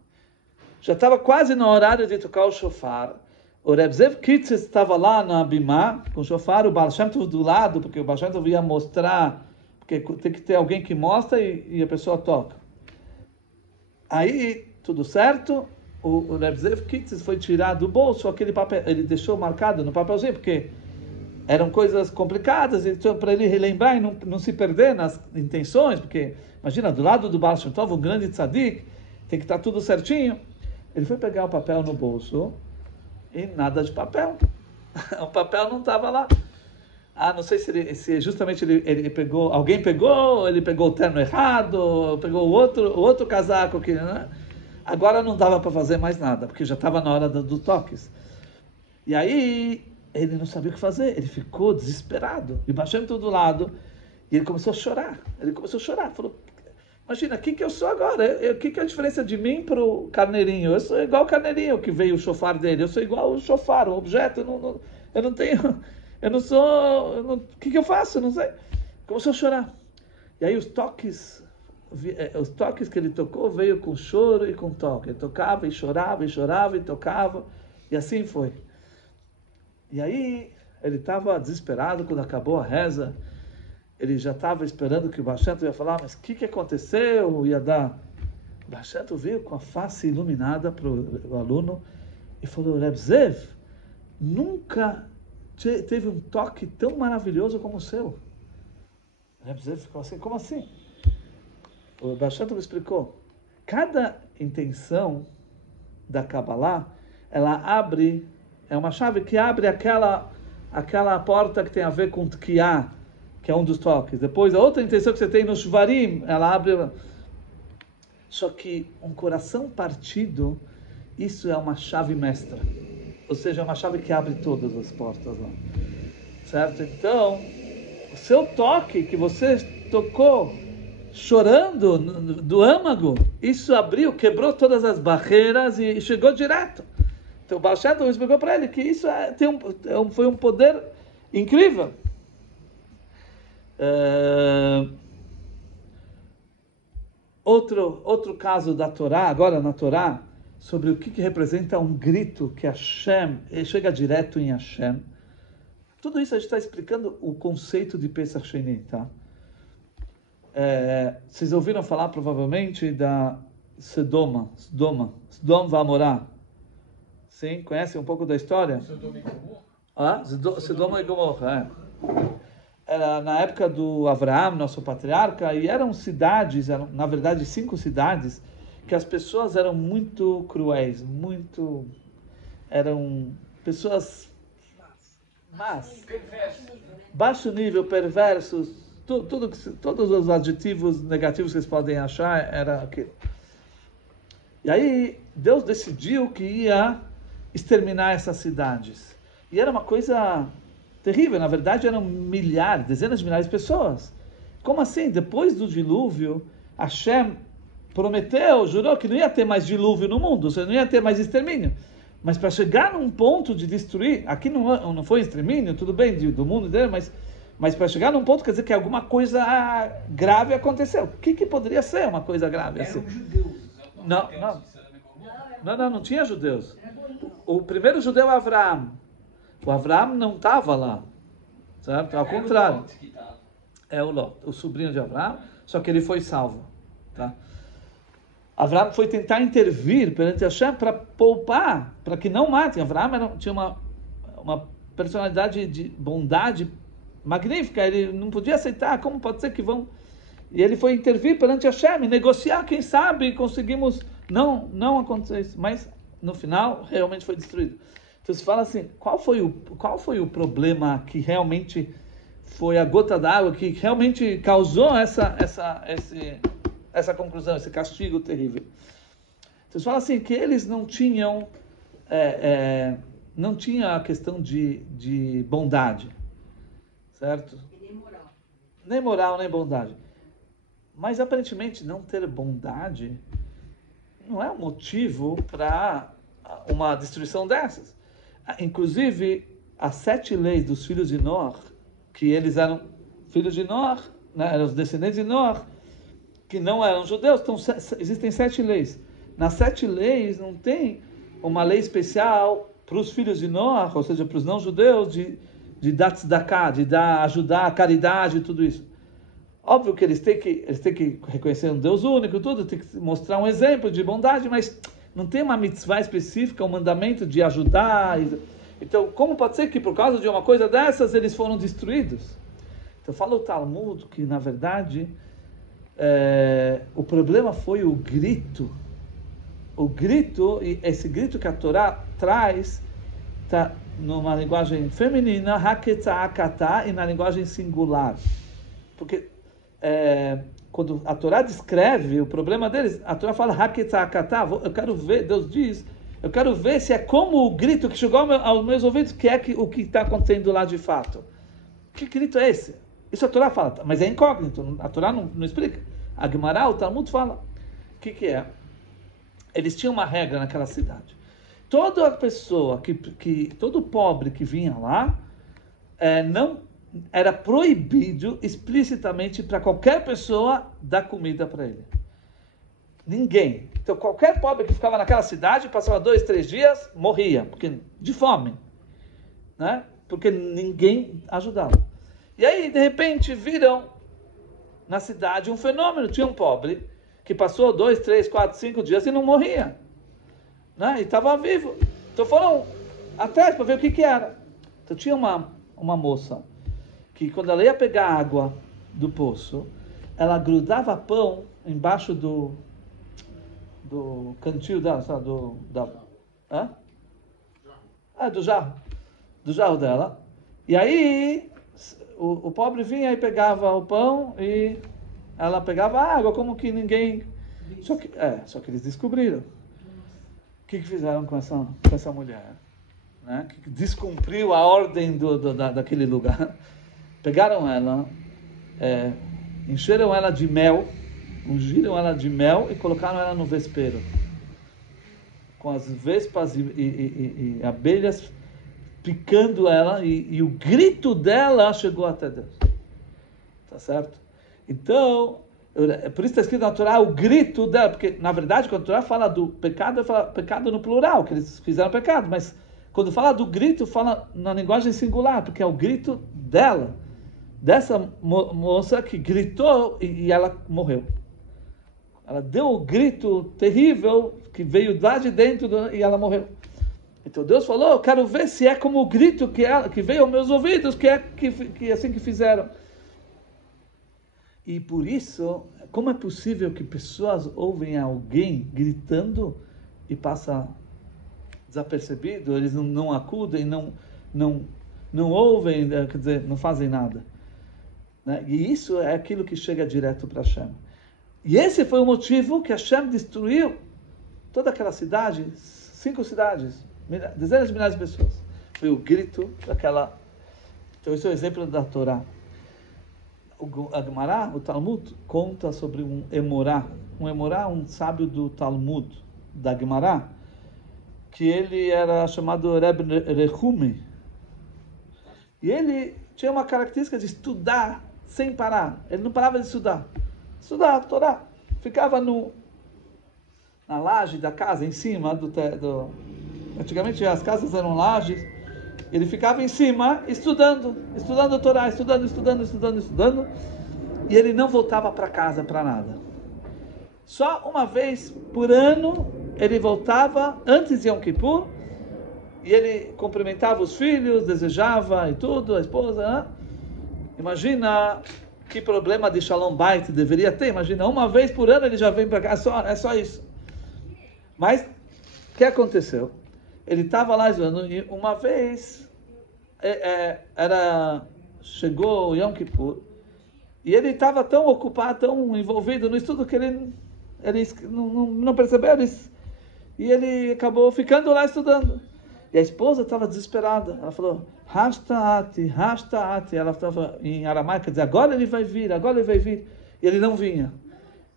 já estava quase no horário de tocar o shofar. O Reb Zev Kitzes estava lá na Bimá, com o shofar, o Baal Shem Tov do lado, porque o Baal Shem Tov ia mostrar, porque tem que ter alguém que mostra e a pessoa toca. Aí, tudo certo, o Reb Zev Kitzes foi tirar do bolso aquele papel, ele deixou marcado no papelzinho, porque eram coisas complicadas, então para ele relembrar e não se perder nas intenções, porque, imagina, do lado do Baal Shem Tov, um grande tzadik, tem que estar tudo certinho. Ele foi pegar o papel no bolso e nada de papel. O papel não estava lá. Não sei se justamente ele pegou, alguém pegou, ele pegou o terno errado, pegou o outro casaco que, né? Agora não dava para fazer mais nada, porque já estava na hora dos toques. E aí ele não sabia o que fazer, ele ficou desesperado. E baixando tudo do lado, e ele começou a chorar. Falou, imagina, o que eu sou agora? O que é a diferença de mim para o carneirinho? Eu sou igual o carneirinho que veio o shofar dele, eu sou igual o shofar, o objeto, eu não tenho, eu não sou, o que eu faço? Eu não sei. Começou a chorar. E aí os toques que ele tocou veio com choro e com toque. Ele tocava e chorava e tocava, e assim foi. E aí ele estava desesperado quando acabou a reza. Ele já estava esperando que o Baal Shem Tov ia falar, mas o que aconteceu? Ia dar. O Baal Shem Tov veio com a face iluminada para o aluno e falou, Reb Zev, nunca teve um toque tão maravilhoso como o seu. O Reb Zev ficou assim, como assim? O Baal Shem Tov explicou, cada intenção da Kabbalah, ela abre, é uma chave que abre aquela porta que tem a ver com Tkiá, que é um dos toques. Depois, a outra intenção que você tem no Shvarim, ela abre... Só que um coração partido, isso é uma chave mestra. Ou seja, é uma chave que abre todas as portas lá. Certo? Então, o seu toque que você tocou chorando do âmago, isso abriu, quebrou todas as barreiras e chegou direto. Então, o Baal Shem Tov explicou para ele que isso foi um poder incrível. Outro caso da Torá, agora na Torá, sobre o que representa um grito que Hashem, chega direto em Hashem. Tudo isso a gente está explicando o conceito de Pesach Sheni, tá? Vocês ouviram falar provavelmente Sodom e Gomorra. Sim, conhece um pouco da história? Sodom e Gomorra, Era na época do Avraham, nosso patriarca, e eram cidades, na verdade 5 cidades, que as pessoas eram muito cruéis, eram pessoas más, baixo nível, perversos, todos os adjetivos negativos que vocês podem achar era aquilo. E aí Deus decidiu que ia exterminar essas cidades. E era uma coisa terrível, na verdade eram milhares, dezenas de milhares de pessoas. Como assim? Depois do dilúvio, Hashem prometeu, jurou que não ia ter mais dilúvio no mundo, não ia ter mais extermínio. Mas para chegar num ponto de destruir, aqui não foi extermínio, tudo bem, do mundo dele, mas para chegar num ponto quer dizer que alguma coisa grave aconteceu. O que poderia ser uma coisa grave assim? Eram judeus. Não tinha judeus. O primeiro judeu é Avraham. O Avraham não estava lá, certo? Ao contrário. É o Lot, o sobrinho de Avraham, só que ele foi salvo, tá? Avraham foi tentar intervir perante Hashem para poupar, para que não matem. Avraham tinha uma personalidade de bondade magnífica, ele não podia aceitar, como pode ser que vão... E ele foi intervir perante Hashem, negociar, quem sabe conseguimos não acontecer isso, mas no final realmente foi destruído. Então se fala assim, qual foi o problema que realmente foi a gota d'água, que realmente causou essa conclusão, esse castigo terrível? Então se fala assim, que eles não tinham a questão de bondade, certo? Nem moral, nem bondade. Mas aparentemente não ter bondade não é um motivo para uma destruição dessas. Inclusive, as 7 leis dos filhos de Noé, que eles eram filhos de Noé, né, eram os descendentes de Noé, que não eram judeus, então existem 7 leis. Nas 7 leis não tem uma lei especial para os filhos de Noé, ou seja, para os não-judeus, de dar tzedakah, de ajudar a caridade e tudo isso. Óbvio que eles têm que reconhecer um Deus único, tudo, tem que mostrar um exemplo de bondade, mas não tem uma mitzvah específica, um mandamento de ajudar. Então, como pode ser que por causa de uma coisa dessas eles foram destruídos? Então, fala o Talmud que, na verdade, o problema foi o grito. E esse grito que a Torá traz está numa linguagem feminina, haketza'akatá, e na linguagem singular. Porque quando a Torá descreve o problema deles, a Torá fala haketza'akatá, eu quero ver, Deus diz, eu quero ver se é como o grito que chegou aos meus ouvidos, o que está acontecendo lá de fato. Que grito é esse? Isso a Torá fala, mas é incógnito, a Torá não explica. A Gemara, o Talmud fala. O que é? Eles tinham uma regra naquela cidade. Toda pessoa, todo pobre que vinha lá, não era proibido explicitamente para qualquer pessoa dar comida para ele. Ninguém. Então qualquer pobre que ficava naquela cidade, passava 2, 3 dias, morria, de fome, né? Porque ninguém ajudava. E aí, de repente, viram na cidade um fenômeno. Tinha um pobre que passou 2, 3, 4, 5 dias e não morria, né? E estava vivo. Então foram atrás para ver o que era. Então tinha uma moça que, quando ela ia pegar água do poço, ela grudava pão embaixo do cantil dela, sabe? Do jarro dela. E aí o pobre vinha e pegava o pão e ela pegava a água, como que ninguém... Só que eles descobriram. O que fizeram com essa mulher? Né? Que descumpriu a ordem daquele lugar. Pegaram ela, encheram ela de mel, ungiram ela de mel e colocaram ela no vespeiro. Com as vespas e abelhas picando ela, e o grito dela chegou até Deus. Tá certo? Então, por isso está escrito na Torá o grito dela, porque na verdade quando a Torá fala do pecado, fala pecado no plural, que eles fizeram pecado, mas quando fala do grito, fala na linguagem singular, porque é o grito dela, dessa moça que gritou e ela morreu. Ela deu um grito terrível que veio lá de dentro e ela morreu. Então Deus falou, eu quero ver se é como o grito que veio aos meus ouvidos, que é assim que fizeram. E por isso, como é possível que pessoas ouvem alguém gritando e passa desapercebido, eles não acudem, não ouvem, quer dizer, não fazem nada. Né? E isso é aquilo que chega direto para Hashem. E esse foi o motivo que Hashem destruiu toda aquela cidade, 5 cidades, dezenas de milhares de pessoas. Foi o grito daquela... Então esse é o exemplo da Torá. A Gemara, o Talmud, conta sobre um Emorá. Um Emorá, um sábio do Talmud, da Gemara, que ele era chamado Reb Rehumi. E ele tinha uma característica de estudar sem parar. Ele não parava de estudar. Estudar a Torá. Ficava na laje da casa, em cima Antigamente as casas eram lajes. Ele ficava em cima estudando a Torá, estudando. E ele não voltava para casa para nada. Só uma vez por ano ele voltava antes de Yom Kippur. E ele cumprimentava os filhos, desejava e tudo, a esposa. Né? Imagina que problema de Shalom Bait deveria ter. Imagina, uma vez por ano ele já vem para cá. É só isso. Mas, o que aconteceu? Ele estava lá e uma vez chegou o Yom Kippur e ele estava tão ocupado, tão envolvido no estudo que ele não percebeu isso. E ele acabou ficando lá estudando. E a esposa estava desesperada. Ela falou, Hashtaati. Ela estava em aramaico, quer dizer, agora ele vai vir. E ele não vinha.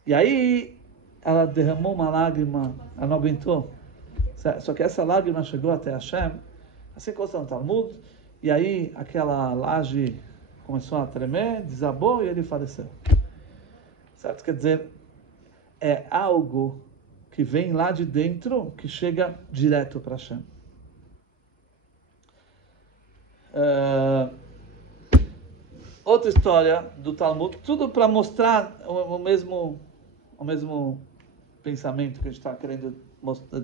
E aí ela derramou uma lágrima, ela não aguentou. Só que essa lágrima chegou até Hashem, assim consta no Talmud, e aí aquela laje começou a tremer, desabou e ele faleceu. Certo? Quer dizer, é algo que vem lá de dentro, que chega direto para Hashem. Outra história do Talmud, tudo para mostrar o mesmo pensamento que a gente está querendo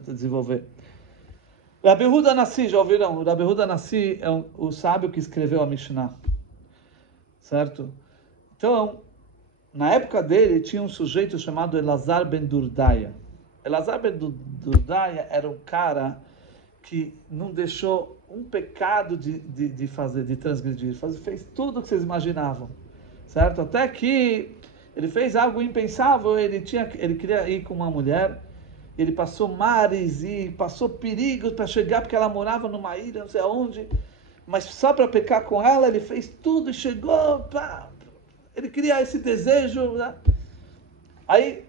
desenvolver. Rabi Yehuda Nassi, já ouviram? Rabi Yehuda Nassi é o sábio que escreveu a Mishnah, certo? Então, na época dele, tinha um sujeito chamado Elazar ben Durdaya. Elazar ben Durdaya era um cara que não deixou um pecado de transgredir. Fez tudo o que vocês imaginavam, certo? Até que ele fez algo impensável, ele queria ir com uma mulher, ele passou mares e passou perigos para chegar, porque ela morava numa ilha, não sei aonde, mas só para pecar com ela, ele fez tudo e chegou, ele queria esse desejo, né? Aí,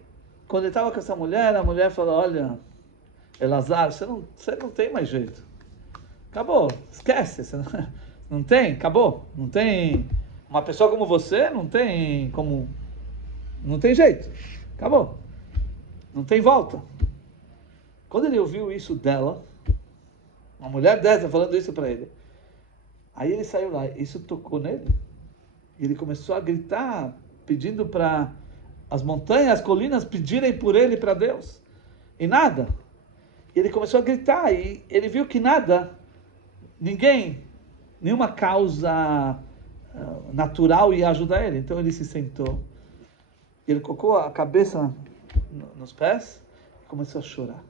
quando ele estava com essa mulher, a mulher falou, olha, Elazar, você não tem mais jeito. Acabou, esquece, você não tem, acabou. Não tem, uma pessoa como você, não tem jeito, acabou. Não tem volta. Quando ele ouviu isso dela, uma mulher dessa falando isso para ele, aí ele saiu lá, isso tocou nele, e ele começou a gritar, pedindo para as montanhas, as colinas pedirem por ele para Deus, e nada. E ele começou a gritar, e ele viu que nada, nenhuma causa natural ia ajudar ele. Então ele se sentou, ele colocou a cabeça nos pés e começou a chorar.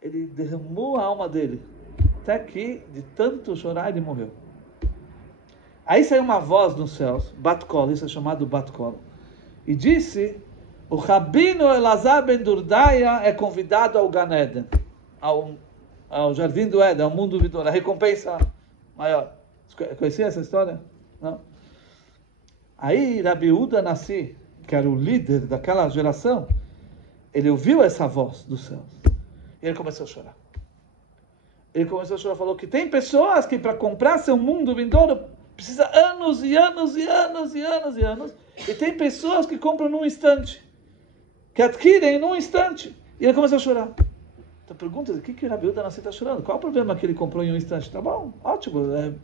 Ele derramou a alma dele, até que, de tanto chorar, ele morreu. Aí saiu uma voz nos céus, Bat-Kol, isso é chamado Bat-Kol, e disse, o Rabino Elazar ben Durdaya é convidado ao Gan Eden, ao Jardim do Éden, ao mundo vitor, a recompensa maior. Conhecia essa história? Não? Aí Rabi Yehuda Nassi, que era o líder daquela geração, ele ouviu essa voz do céu. E ele começou a chorar. Falou que tem pessoas que para comprar seu mundo vindouro precisa anos e anos. E tem pessoas que compram num instante. Que adquirem num instante. E ele começou a chorar. Então pergunta, o que o Rabi Yehuda Nassi está chorando? Qual o problema que ele comprou em um instante? Tá bom, ótimo, é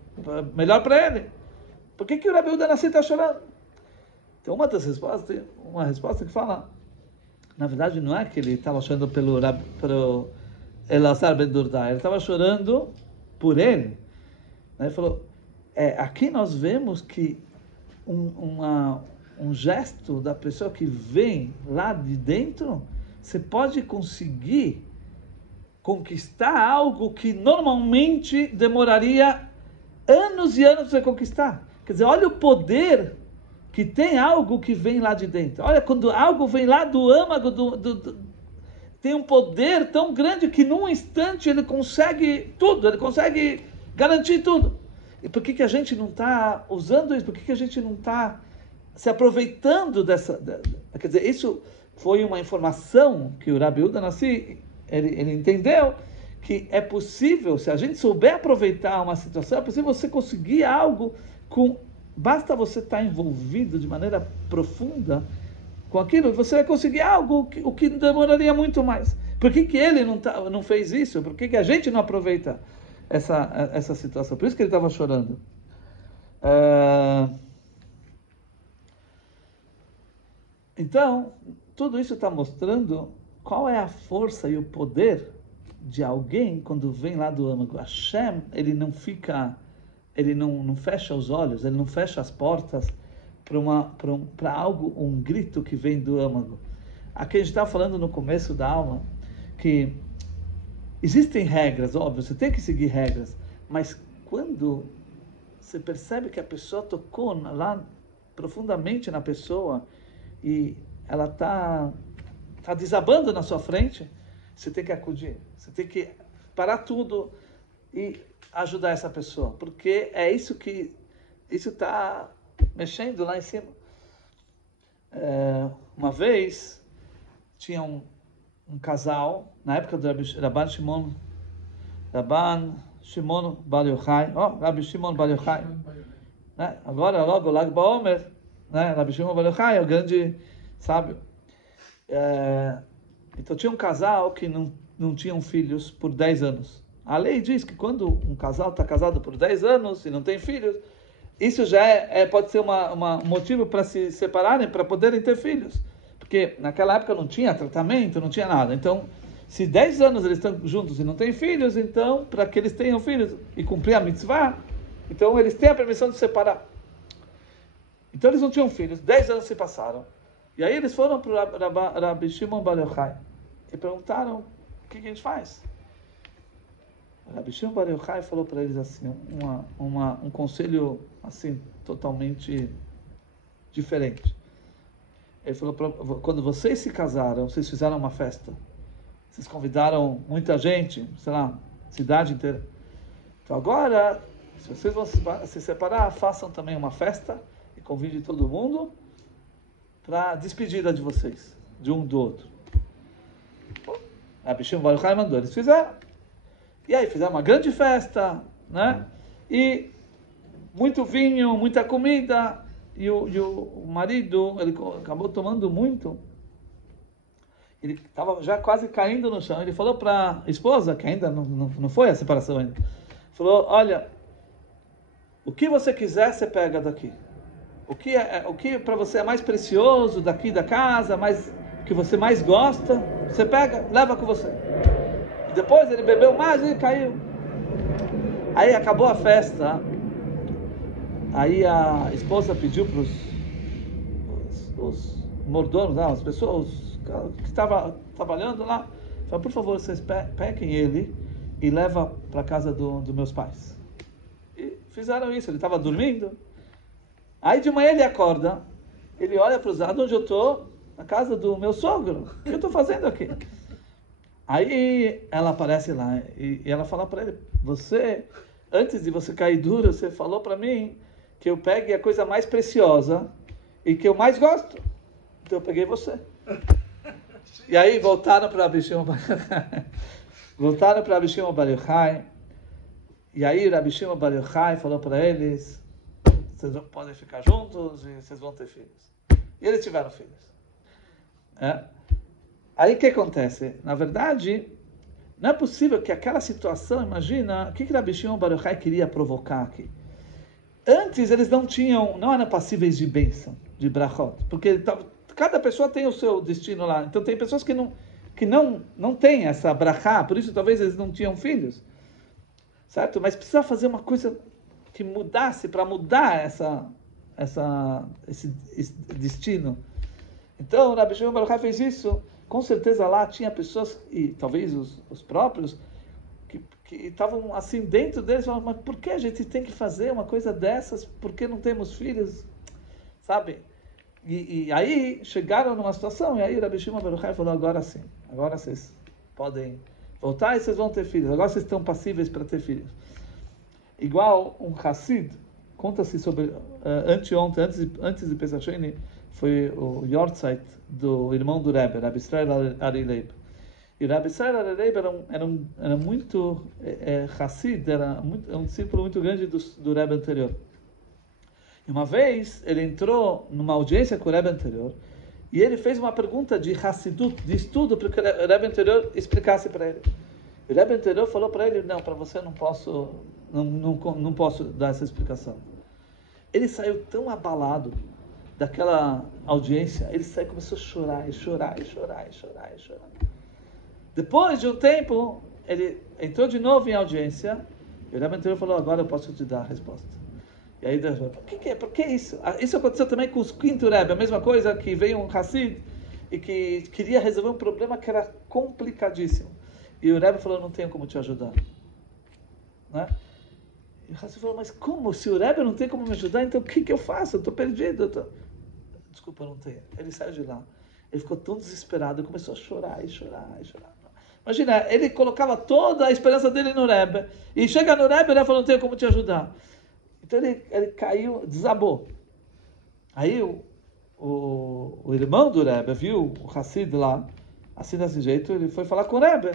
melhor para ele. Por que o Rabi Yehuda Nassi está chorando? Então uma resposta que fala, na verdade não é que ele estava chorando pelo Elazar ben Durdai, ele estava chorando por ele. Ele falou, aqui nós vemos que um gesto da pessoa que vem lá de dentro, você pode conseguir conquistar algo que normalmente demoraria anos e anos para você conquistar. Quer dizer, olha o poder que tem algo que vem lá de dentro. Olha, quando algo vem lá do âmago, tem um poder tão grande que num instante ele consegue tudo, ele consegue garantir tudo. E por que a gente não está usando isso? Por que a gente não está se aproveitando dessa... Quer dizer, isso foi uma informação que o Rabi Yehuda Hanassi, ele entendeu que é possível, se a gente souber aproveitar uma situação, é possível você conseguir algo basta você estar envolvido de maneira profunda com aquilo, você vai conseguir algo o que demoraria muito mais. Por que ele não fez isso? Por que a gente não aproveita essa situação? Por isso que ele estava chorando. Então, tudo isso está mostrando qual é a força e o poder de alguém quando vem lá do âmago. Hashem, ele não fecha os olhos, ele não fecha as portas para algo, um grito que vem do âmago. Aqui a gente estava falando no começo da aula que existem regras, óbvio, você tem que seguir regras, mas quando você percebe que a pessoa tocou lá profundamente na pessoa e ela está desabando na sua frente, você tem que acudir, você tem que parar tudo e ajudar essa pessoa, porque é isso está mexendo lá em cima. Uma vez tinha um casal na época do Rabban Shimon Bar Yochai, Rabbi Shimon Bar Yochai, né? Agora logo Lag BaOmer, né? Rabbi Shimon Bar Yochai é o grande sábio. Então tinha um casal que não tinham filhos por 10 anos. A lei diz que quando um casal está casado por 10 anos e não tem filhos, isso já pode ser um motivo para se separarem, para poderem ter filhos. Porque naquela época não tinha tratamento, não tinha nada. Então, se 10 anos eles estão juntos e não têm filhos, então, para que eles tenham filhos e cumprir a mitzvah, então eles têm a permissão de se separar. Então eles não tinham filhos, 10 anos se passaram. E aí eles foram para o Rabbi Shimon Bar Yochai e perguntaram, o que a gente faz? Rabbi Shimon Bar Yochai falou para eles assim, um conselho assim, totalmente diferente. Ele falou, quando vocês se casaram, vocês fizeram uma festa, vocês convidaram muita gente, sei lá, cidade inteira. Então agora, se vocês vão se separar, façam também uma festa e convidem todo mundo para a despedida de vocês, de um do outro. Rabbi Shimon Bar Yochai mandou, eles fizeram. E aí fizeram uma grande festa, né? E muito vinho, muita comida. E o marido, ele acabou tomando muito. Ele estava já quase caindo no chão. Ele falou para a esposa, que ainda não foi a separação ainda. Falou, olha, o que você quiser, você pega daqui. O que para você é mais precioso daqui da casa, que você mais gosta, você pega, leva com você. Depois ele bebeu mais e caiu. Aí acabou a festa. Aí a esposa pediu para os mordomos, as pessoas que estavam trabalhando lá, falou, por favor, vocês peguem ele e levam para a casa dos meus pais. E fizeram isso, ele estava dormindo. Aí de manhã ele acorda, ele olha para os lados, onde eu estou? Na casa do meu sogro. O que eu estou fazendo aqui? Aí ela aparece lá e ela fala para ele, antes de você cair duro, você falou para mim que eu pegue a coisa mais preciosa e que eu mais gosto. Então eu peguei você. E aí voltaram para Rabbi Shimon Bar Yochai. E aí Rabbi Shimon Bar Yochai falou para eles, vocês podem ficar juntos e vocês vão ter filhos. E eles tiveram filhos. Aí o que acontece? Na verdade, não é possível que aquela situação, imagina, o que Rabbi Shimon Bar Yochai queria provocar aqui? Antes eles não eram passíveis de bênção, de brachot, porque cada pessoa tem o seu destino lá. Então tem pessoas que não têm essa brachá, por isso talvez eles não tinham filhos, certo? Mas precisava fazer uma coisa que mudasse, para mudar esse destino. Então, Rabbi Shimon Bar Yochai fez isso. Com certeza lá tinha pessoas, e talvez os próprios, que estavam assim dentro deles, falavam, mas por que a gente tem que fazer uma coisa dessas? Por que não temos filhos? Sabe? E aí chegaram numa situação, e aí Rabbi Shimon Bar Yochai falou, agora sim, agora vocês podem voltar e vocês vão ter filhos, agora vocês estão passíveis para ter filhos. Igual um Hassid, conta-se sobre, anteontem, antes de Pesach Sheni, foi o Yortzeit do irmão do Rebbe, Rabbi Israel Ari Leib. E o Rabbi Israel Ari Leib era muito Hassid, era um discípulo muito grande do Rebbe anterior. E uma vez ele entrou numa audiência com o Rebbe anterior e ele fez uma pergunta de Hassidut, de estudo, para que o Rebbe anterior explicasse para ele. O Rebbe anterior falou para ele, não, para você não posso dar essa explicação. Ele saiu tão abalado daquela audiência, ele saiu e começou a chorar, e chorar, e chorar, e chorar, e chorar. Depois de um tempo, ele entrou de novo em audiência, e o Rebbe anterior falou, agora eu posso te dar a resposta. E aí Deus falou, por que isso? Isso aconteceu também com os quinto Rebbe, a mesma coisa, que veio um Hassid e que queria resolver um problema que era complicadíssimo. E o Rebbe falou, não tenho como te ajudar. Né? E o Hassid falou, mas como? Se o Rebbe não tem como me ajudar, então o que eu faço? Eu estou perdido. Desculpa, eu não tenho. Ele saiu de lá. Ele ficou tão desesperado, começou a chorar e chorar e chorar. Imagina, ele colocava toda a esperança dele no Rebbe. E chega no Rebbe, o Rebbe falou, não tenho como te ajudar. Então ele caiu, desabou. Aí o irmão do Rebbe viu o Hassid lá, assim desse jeito, ele foi falar com o Rebbe.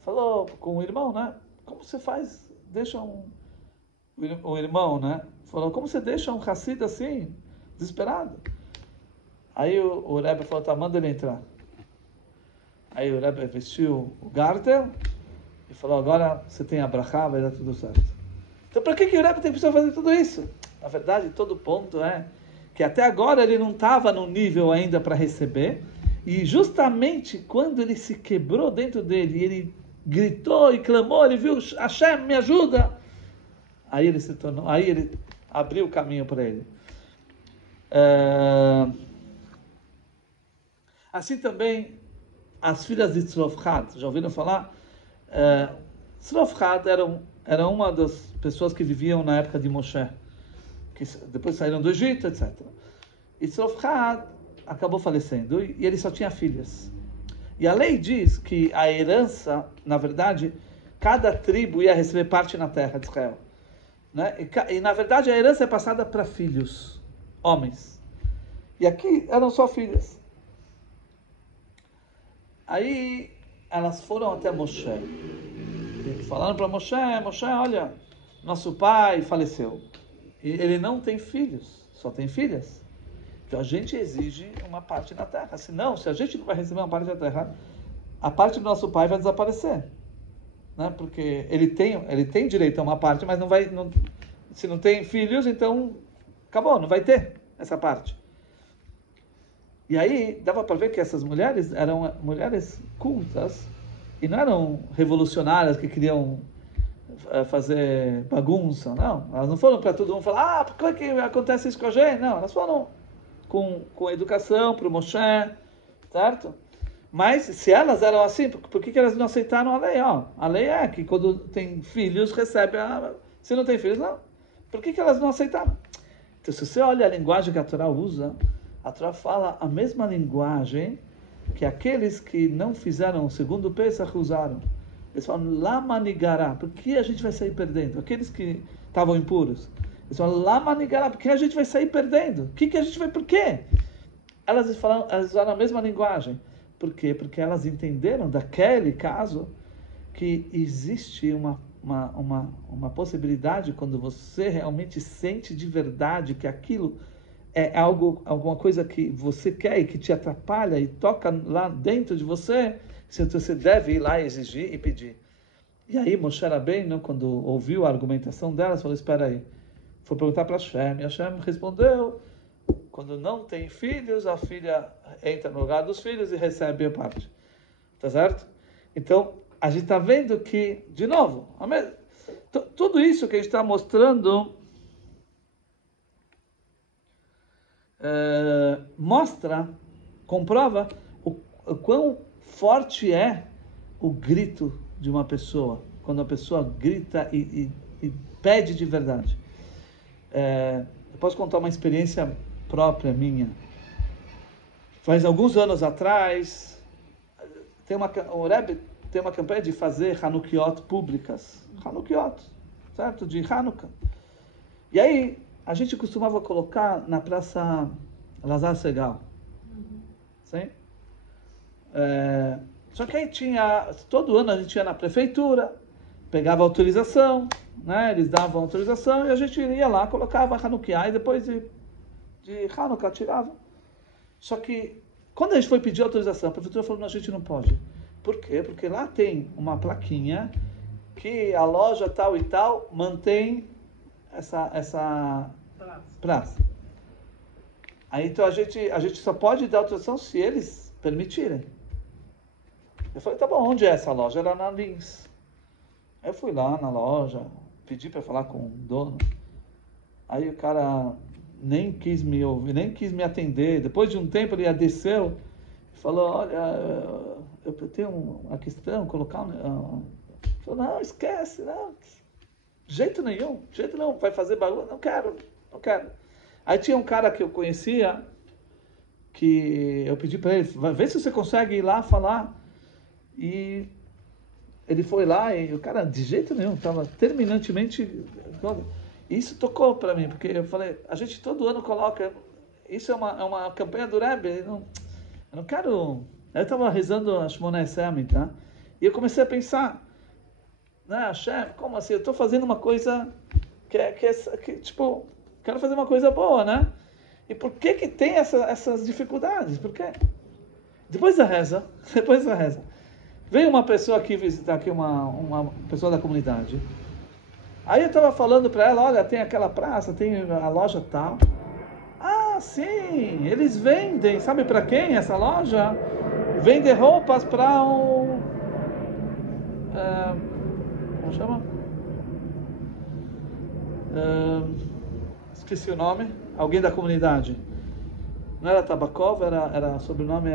Falou com o irmão, né? Como você faz? Deixa o irmão, né? Falou, como você deixa um Hassid assim, desesperado? Aí o Rebbe falou, tá, manda ele entrar. Aí o Rebbe vestiu o garter e falou, agora você tem a brachá, vai dar tudo certo. Então por que o Rebbe precisou fazer tudo isso? Na verdade, todo ponto é que até agora ele não estava no nível ainda para receber, e justamente quando ele se quebrou dentro dele, ele gritou e clamou, ele viu, Hashem, me ajuda! Aí ele abriu o caminho para ele. Assim também, as filhas de Tzlofchad, já ouviram falar? Tzlofchad era uma das pessoas que viviam na época de Moshe, que depois saíram do Egito, etc. E Tzlofchad acabou falecendo, e ele só tinha filhas. E a lei diz que a herança, na verdade, cada tribo ia receber parte na terra de Israel. Né? E na verdade a herança é passada para filhos, homens. E aqui eram só filhas. Aí elas foram até Moshe. E falaram para Moshe, olha, nosso pai faleceu. E ele não tem filhos, só tem filhas. Então a gente exige uma parte na terra. Senão, se a gente não vai receber uma parte da terra, a parte do nosso pai vai desaparecer. Né? Porque ele tem direito a uma parte, mas se não tem filhos, então acabou, não vai ter essa parte. E aí dava para ver que essas mulheres eram mulheres cultas e não eram revolucionárias que queriam fazer bagunça, não. Elas não foram para todo mundo falar, por que acontece isso com a gente? Não, elas foram com educação para o Moshe, certo? Mas se elas eram assim, por que elas não aceitaram a lei? A lei é que quando tem filhos, recebe se não tem filhos, não. Por que elas não aceitaram? Então, se você olha a linguagem que a Torá usa, a Torá fala a mesma linguagem que aqueles que não fizeram o segundo Pesach usaram. Eles falam, Lama Nigará, por que a gente vai sair perdendo? Aqueles que estavam impuros. Eles falam, Lama Nigará, por que a gente vai sair perdendo? Por quê? Elas usaram a mesma linguagem. Por quê? Porque elas entenderam daquele caso que existe uma possibilidade quando você realmente sente de verdade que aquilo é alguma coisa que você quer e que te atrapalha e toca lá dentro de você, você deve ir lá exigir e pedir. E aí Moshe Rabbeinu, quando ouviu a argumentação delas, falou, espera aí, foi perguntar para Hashem, e Hashem respondeu, quando não tem filhos, a filha entra no lugar dos filhos e recebe a parte. Tá certo? Então, a gente está vendo que, de novo, tudo isso que a gente está mostrando mostra, comprova o quão forte é o grito de uma pessoa, quando a pessoa grita e pede de verdade. Eu posso contar uma experiência própria minha. Faz alguns anos atrás, o Rebbe tem uma campanha de fazer Hanukiot públicas. Hanukiot, certo? De Hanukkah. E aí, a gente costumava colocar na Praça Lazar Segal. Sim? Só que aí todo ano a gente ia na prefeitura, pegava autorização, né? Eles davam autorização e a gente ia lá, colocava Hanukkah e depois de Hanukkah tirava. Só que, quando a gente foi pedir autorização, a prefeitura falou, não, a gente não pode. Por quê? Porque lá tem uma plaquinha que a loja tal e tal mantém essa praça. Aí então a gente só pode dar autorização se eles permitirem. Eu falei, tá bom, onde é essa loja? Era na Lins. Aí eu fui lá na loja, pedi para falar com o dono. Aí o cara nem quis me ouvir, nem quis me atender. Depois de um tempo ele desceu e falou, olha, eu tenho uma questão, colocar falou, não, esquece, não. Jeito nenhum, vai fazer barulho, não quero. Aí tinha um cara que eu conhecia, que eu pedi para ele, vê se você consegue ir lá falar. E ele foi lá e o cara, de jeito nenhum, estava terminantemente... Isso tocou para mim, porque eu falei, a gente todo ano coloca, isso é uma campanha do Rebbe, eu não quero... Eu estava rezando a Shmoneh Esrei, tá? E eu comecei a pensar, né, Hashem, como assim? Eu estou fazendo uma coisa que tipo, quero fazer uma coisa boa, né? E por que tem essas dificuldades? Por quê? Depois da reza, veio uma pessoa aqui visitar aqui, uma pessoa da comunidade. Aí eu estava falando para ela, olha, tem aquela praça, tem a loja tal. Ah, sim, eles vendem, sabe para quem essa loja? Vende roupas para como chama? Esqueci o nome. Alguém da comunidade. Não era Tabakov, era sobrenome,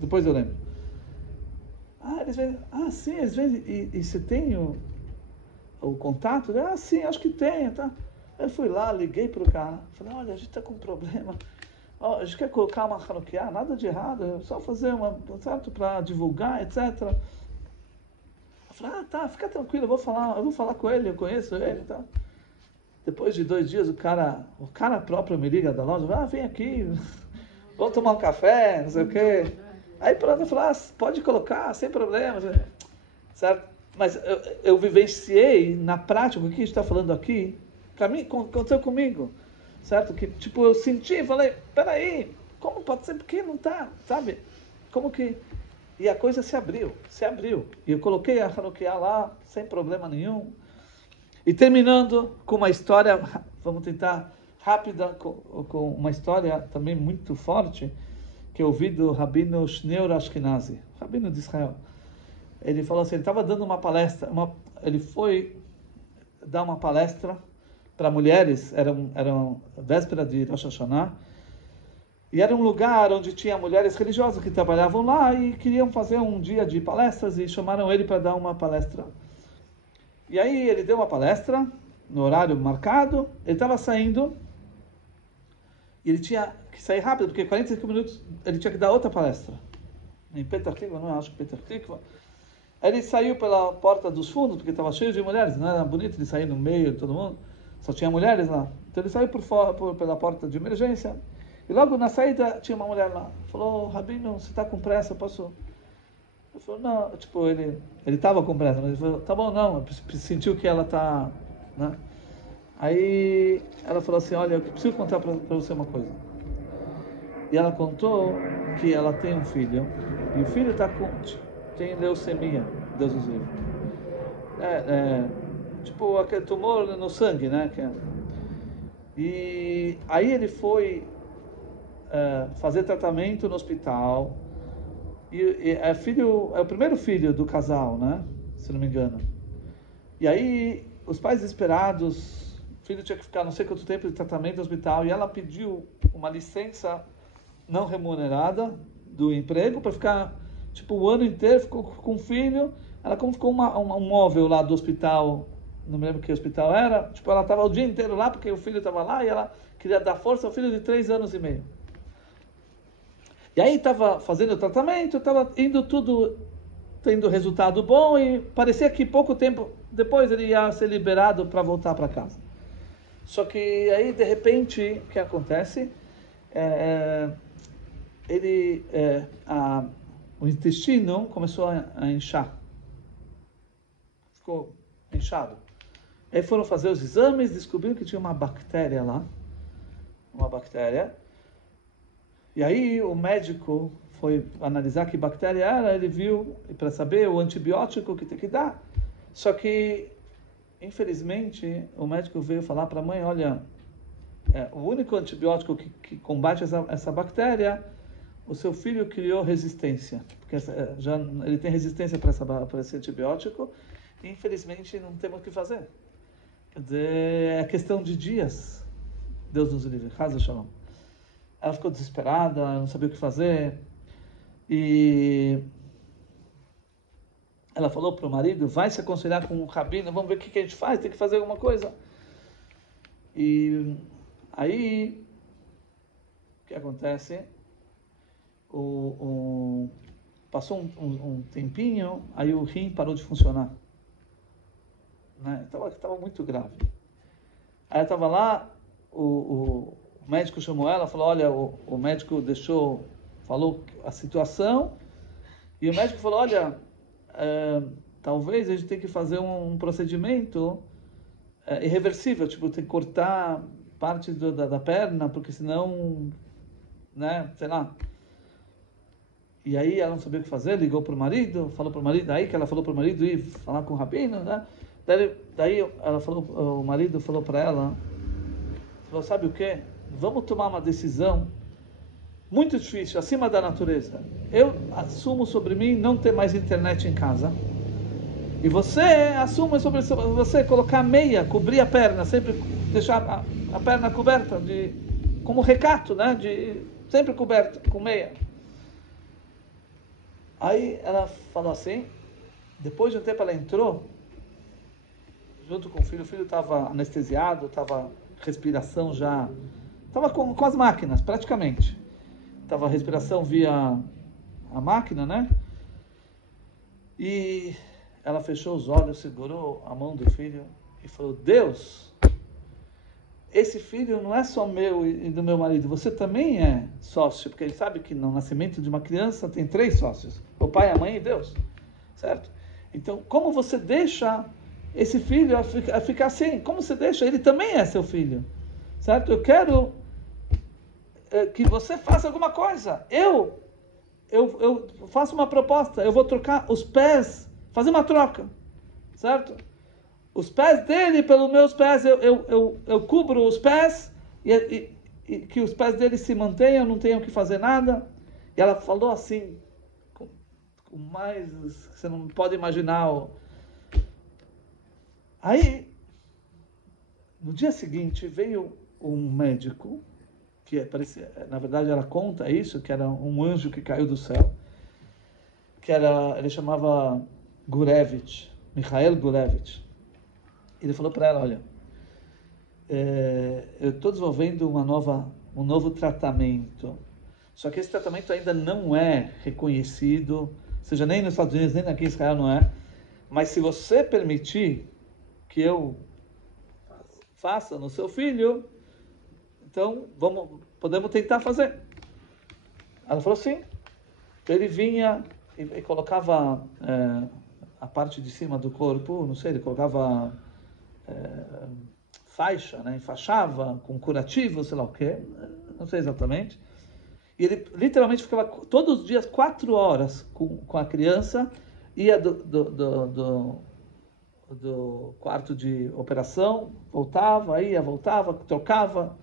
depois eu lembro. Ah, eles vendem. Ah, sim, eles vendem. E você tem o contato? Ah, sim, acho que tem, tá? Eu fui lá, liguei pro cara. Falei, olha, a gente tá com um problema. A gente quer colocar uma Hanukkah, nada de errado, é só fazer certo, para divulgar, etc. Eu falei, tá, fica tranquilo, eu vou falar com ele, eu conheço ele, tá? Depois de 2 dias, o cara próprio me liga da loja, vem aqui, vamos tomar um café, não sei o quê. Aí pronto, eu falei, pode colocar, sem problema, certo? Mas eu vivenciei na prática o que a gente está falando aqui, para mim, aconteceu comigo, certo? Que, tipo, eu senti, falei, peraí, como pode ser? Porque não tá, sabe? Como que... E a coisa se abriu. E eu coloquei a Hanukkah lá, sem problema nenhum. E terminando com uma história, vamos tentar rápida, com uma história também muito forte, que eu ouvi do Rabino Shneur Ashkenazi, Rabino de Israel. Ele falou assim, ele estava dando uma palestra, ele foi dar uma palestra para mulheres, era véspera de Rosh Hashanah, e era um lugar onde tinha mulheres religiosas que trabalhavam lá e queriam fazer um dia de palestras e chamaram ele para dar uma palestra. E aí ele deu uma palestra no horário marcado, ele estava saindo e ele tinha que sair rápido, porque 45 minutos ele tinha que dar outra palestra. Em Petah Tikva, não acho que Petah Tikva. Aí ele saiu pela porta dos fundos, porque estava cheio de mulheres, não era bonito ele sair no meio de todo mundo, só tinha mulheres lá. Então ele saiu pela porta de emergência. E logo na saída tinha uma mulher lá. Falou, Rabino, você está com pressa, posso... Eu falei, não, tipo, ele estava com pressa, mas ele falou, tá bom, não, sentiu que ela está, né? Aí ela falou assim, olha, eu preciso contar para você uma coisa. E ela contou que ela tem um filho, e o filho tem leucemia, Deus nos livre. Tipo aquele tumor no sangue, né? E aí ele foi fazer tratamento no hospital. E é o primeiro filho do casal, né? Se não me engano. E aí, os pais desesperados, o filho tinha que ficar não sei quanto tempo de tratamento no hospital, e ela pediu uma licença não remunerada do emprego para ficar, tipo, o ano inteiro, ficou com o filho. Ela, como ficou um móvel lá do hospital, não me lembro que hospital era, tipo, ela estava o dia inteiro lá, porque o filho estava lá, e ela queria dar força ao filho de 3 anos e meio. E aí estava fazendo o tratamento, estava indo tudo, tendo resultado bom, e parecia que pouco tempo depois ele ia ser liberado para voltar para casa. Só que aí, de repente, o que acontece? O intestino começou a inchar. Ficou inchado. Aí foram fazer os exames, descobriram que tinha uma bactéria lá. Uma bactéria. E aí o médico foi analisar que bactéria era, ele viu, para saber o antibiótico que tem que dar. Só que, infelizmente, o médico veio falar para a mãe, olha, o único antibiótico que combate essa bactéria, o seu filho criou resistência. Porque ele tem resistência para esse antibiótico, e infelizmente não temos o que fazer. Quer dizer, é questão de dias. Deus nos livre. Chas Shalom. Ela ficou desesperada, não sabia o que fazer. E ela falou para o marido, vai se aconselhar com o rabino, vamos ver o que a gente faz, tem que fazer alguma coisa. E aí, o que acontece? Passou um tempinho, aí o rim parou de funcionar. Né? Estava muito grave. Aí ela estava lá, o médico chamou ela, falou, olha, o médico falou a situação, e o médico falou, olha, talvez a gente tenha que fazer um procedimento irreversível, tipo, tem que cortar parte da perna, porque senão, né, sei lá. E aí ela não sabia o que fazer, ligou para o marido, falou para o marido, aí que ela falou para o marido ir falar com o rabino, né? Daí o marido falou para ela, falou, sabe o que? Vamos tomar uma decisão muito difícil, acima da natureza. Eu assumo sobre mim não ter mais internet em casa. E você assume sobre você colocar meia, cobrir a perna, sempre deixar a perna coberta, como recato, né? Sempre coberta, com meia. Aí ela falou assim, depois de um tempo ela entrou, junto com o filho estava anestesiado, estava respiração já, estava com as máquinas, praticamente. Estava respiração via a máquina, né? E ela fechou os olhos, segurou a mão do filho e falou, Deus, esse filho não é só meu e do meu marido, você também é sócio, porque ele sabe que no nascimento de uma criança tem 3 sócios, o pai, a mãe e Deus, certo? Então, como você deixa esse filho a ficar assim? Como você deixa? Ele também é seu filho, certo? Eu quero que você faça alguma coisa. Eu faço uma proposta, eu vou trocar os pés, fazer uma troca, certo? Os pés dele pelos meus pés, eu cubro os pés e que os pés dele se mantenham, não tenham que fazer nada. E ela falou assim, com mais, você não pode imaginar. Aí, no dia seguinte, veio um médico, que parecia, na verdade ela conta isso, que era um anjo que caiu do céu, ele chamava Gurevich, Mikhail Gurevich. Ele falou para ela, olha, eu estou desenvolvendo um novo tratamento, só que esse tratamento ainda não é reconhecido, seja nem nos Estados Unidos, nem aqui em Israel não é, mas se você permitir que eu faça no seu filho, então podemos tentar fazer. Ela falou sim. Então ele vinha e colocava a parte de cima do corpo, não sei, ele colocava faixa, né? Enfaixava com curativo, sei lá o quê, não sei exatamente. E ele literalmente ficava todos os dias 4 horas com a criança, ia do quarto de operação, voltava, ia, voltava, trocava.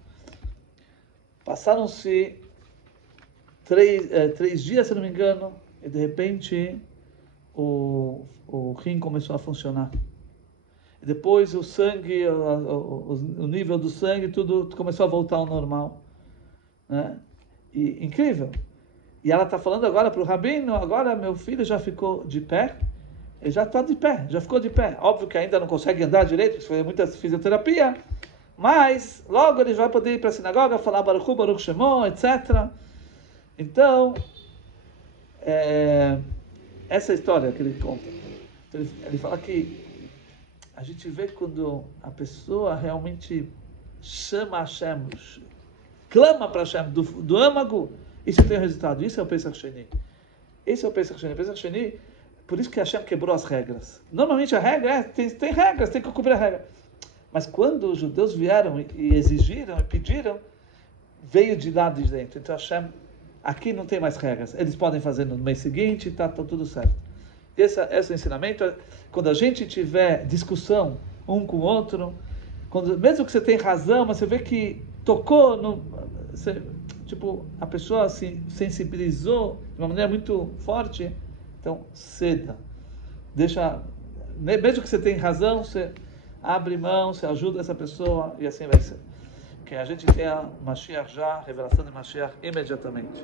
Passaram-se 3 dias, se não me engano, e de repente o rim começou a funcionar. E depois o sangue, o nível do sangue, tudo começou a voltar ao normal. Né? E, incrível. E ela está falando agora para o rabino, agora meu filho já ficou de pé, ele já está de pé, já ficou de pé. Óbvio que ainda não consegue andar direito, porque foi muita fisioterapia, mas logo ele vai poder ir para a sinagoga, falar Baruch Hu, Baruch Shemo, etc. Então, essa história que ele conta. Então, ele fala que a gente vê quando a pessoa realmente chama Hashem, clama para Hashem do âmago, isso tem resultado. Isso é o Pesach Sheni. Esse é o Pesach Sheni. Pesach Sheni, por isso que Hashem quebrou as regras. Normalmente a regra tem regras, tem que cumprir a regra. Mas quando os judeus vieram e exigiram e pediram, veio de lá de dentro. Então Hashem, aqui não tem mais regras. Eles podem fazer no mês seguinte, tá tudo certo. Esse é o ensinamento. Quando a gente tiver discussão um com o outro, mesmo que você tenha razão, mas você vê que tocou a pessoa se sensibilizou de uma maneira muito forte, então ceda. Mesmo que você tenha razão, você abre mão, você ajuda essa pessoa e assim vai ser. Que a gente tenha Mashiach já, revelação de Mashiach imediatamente.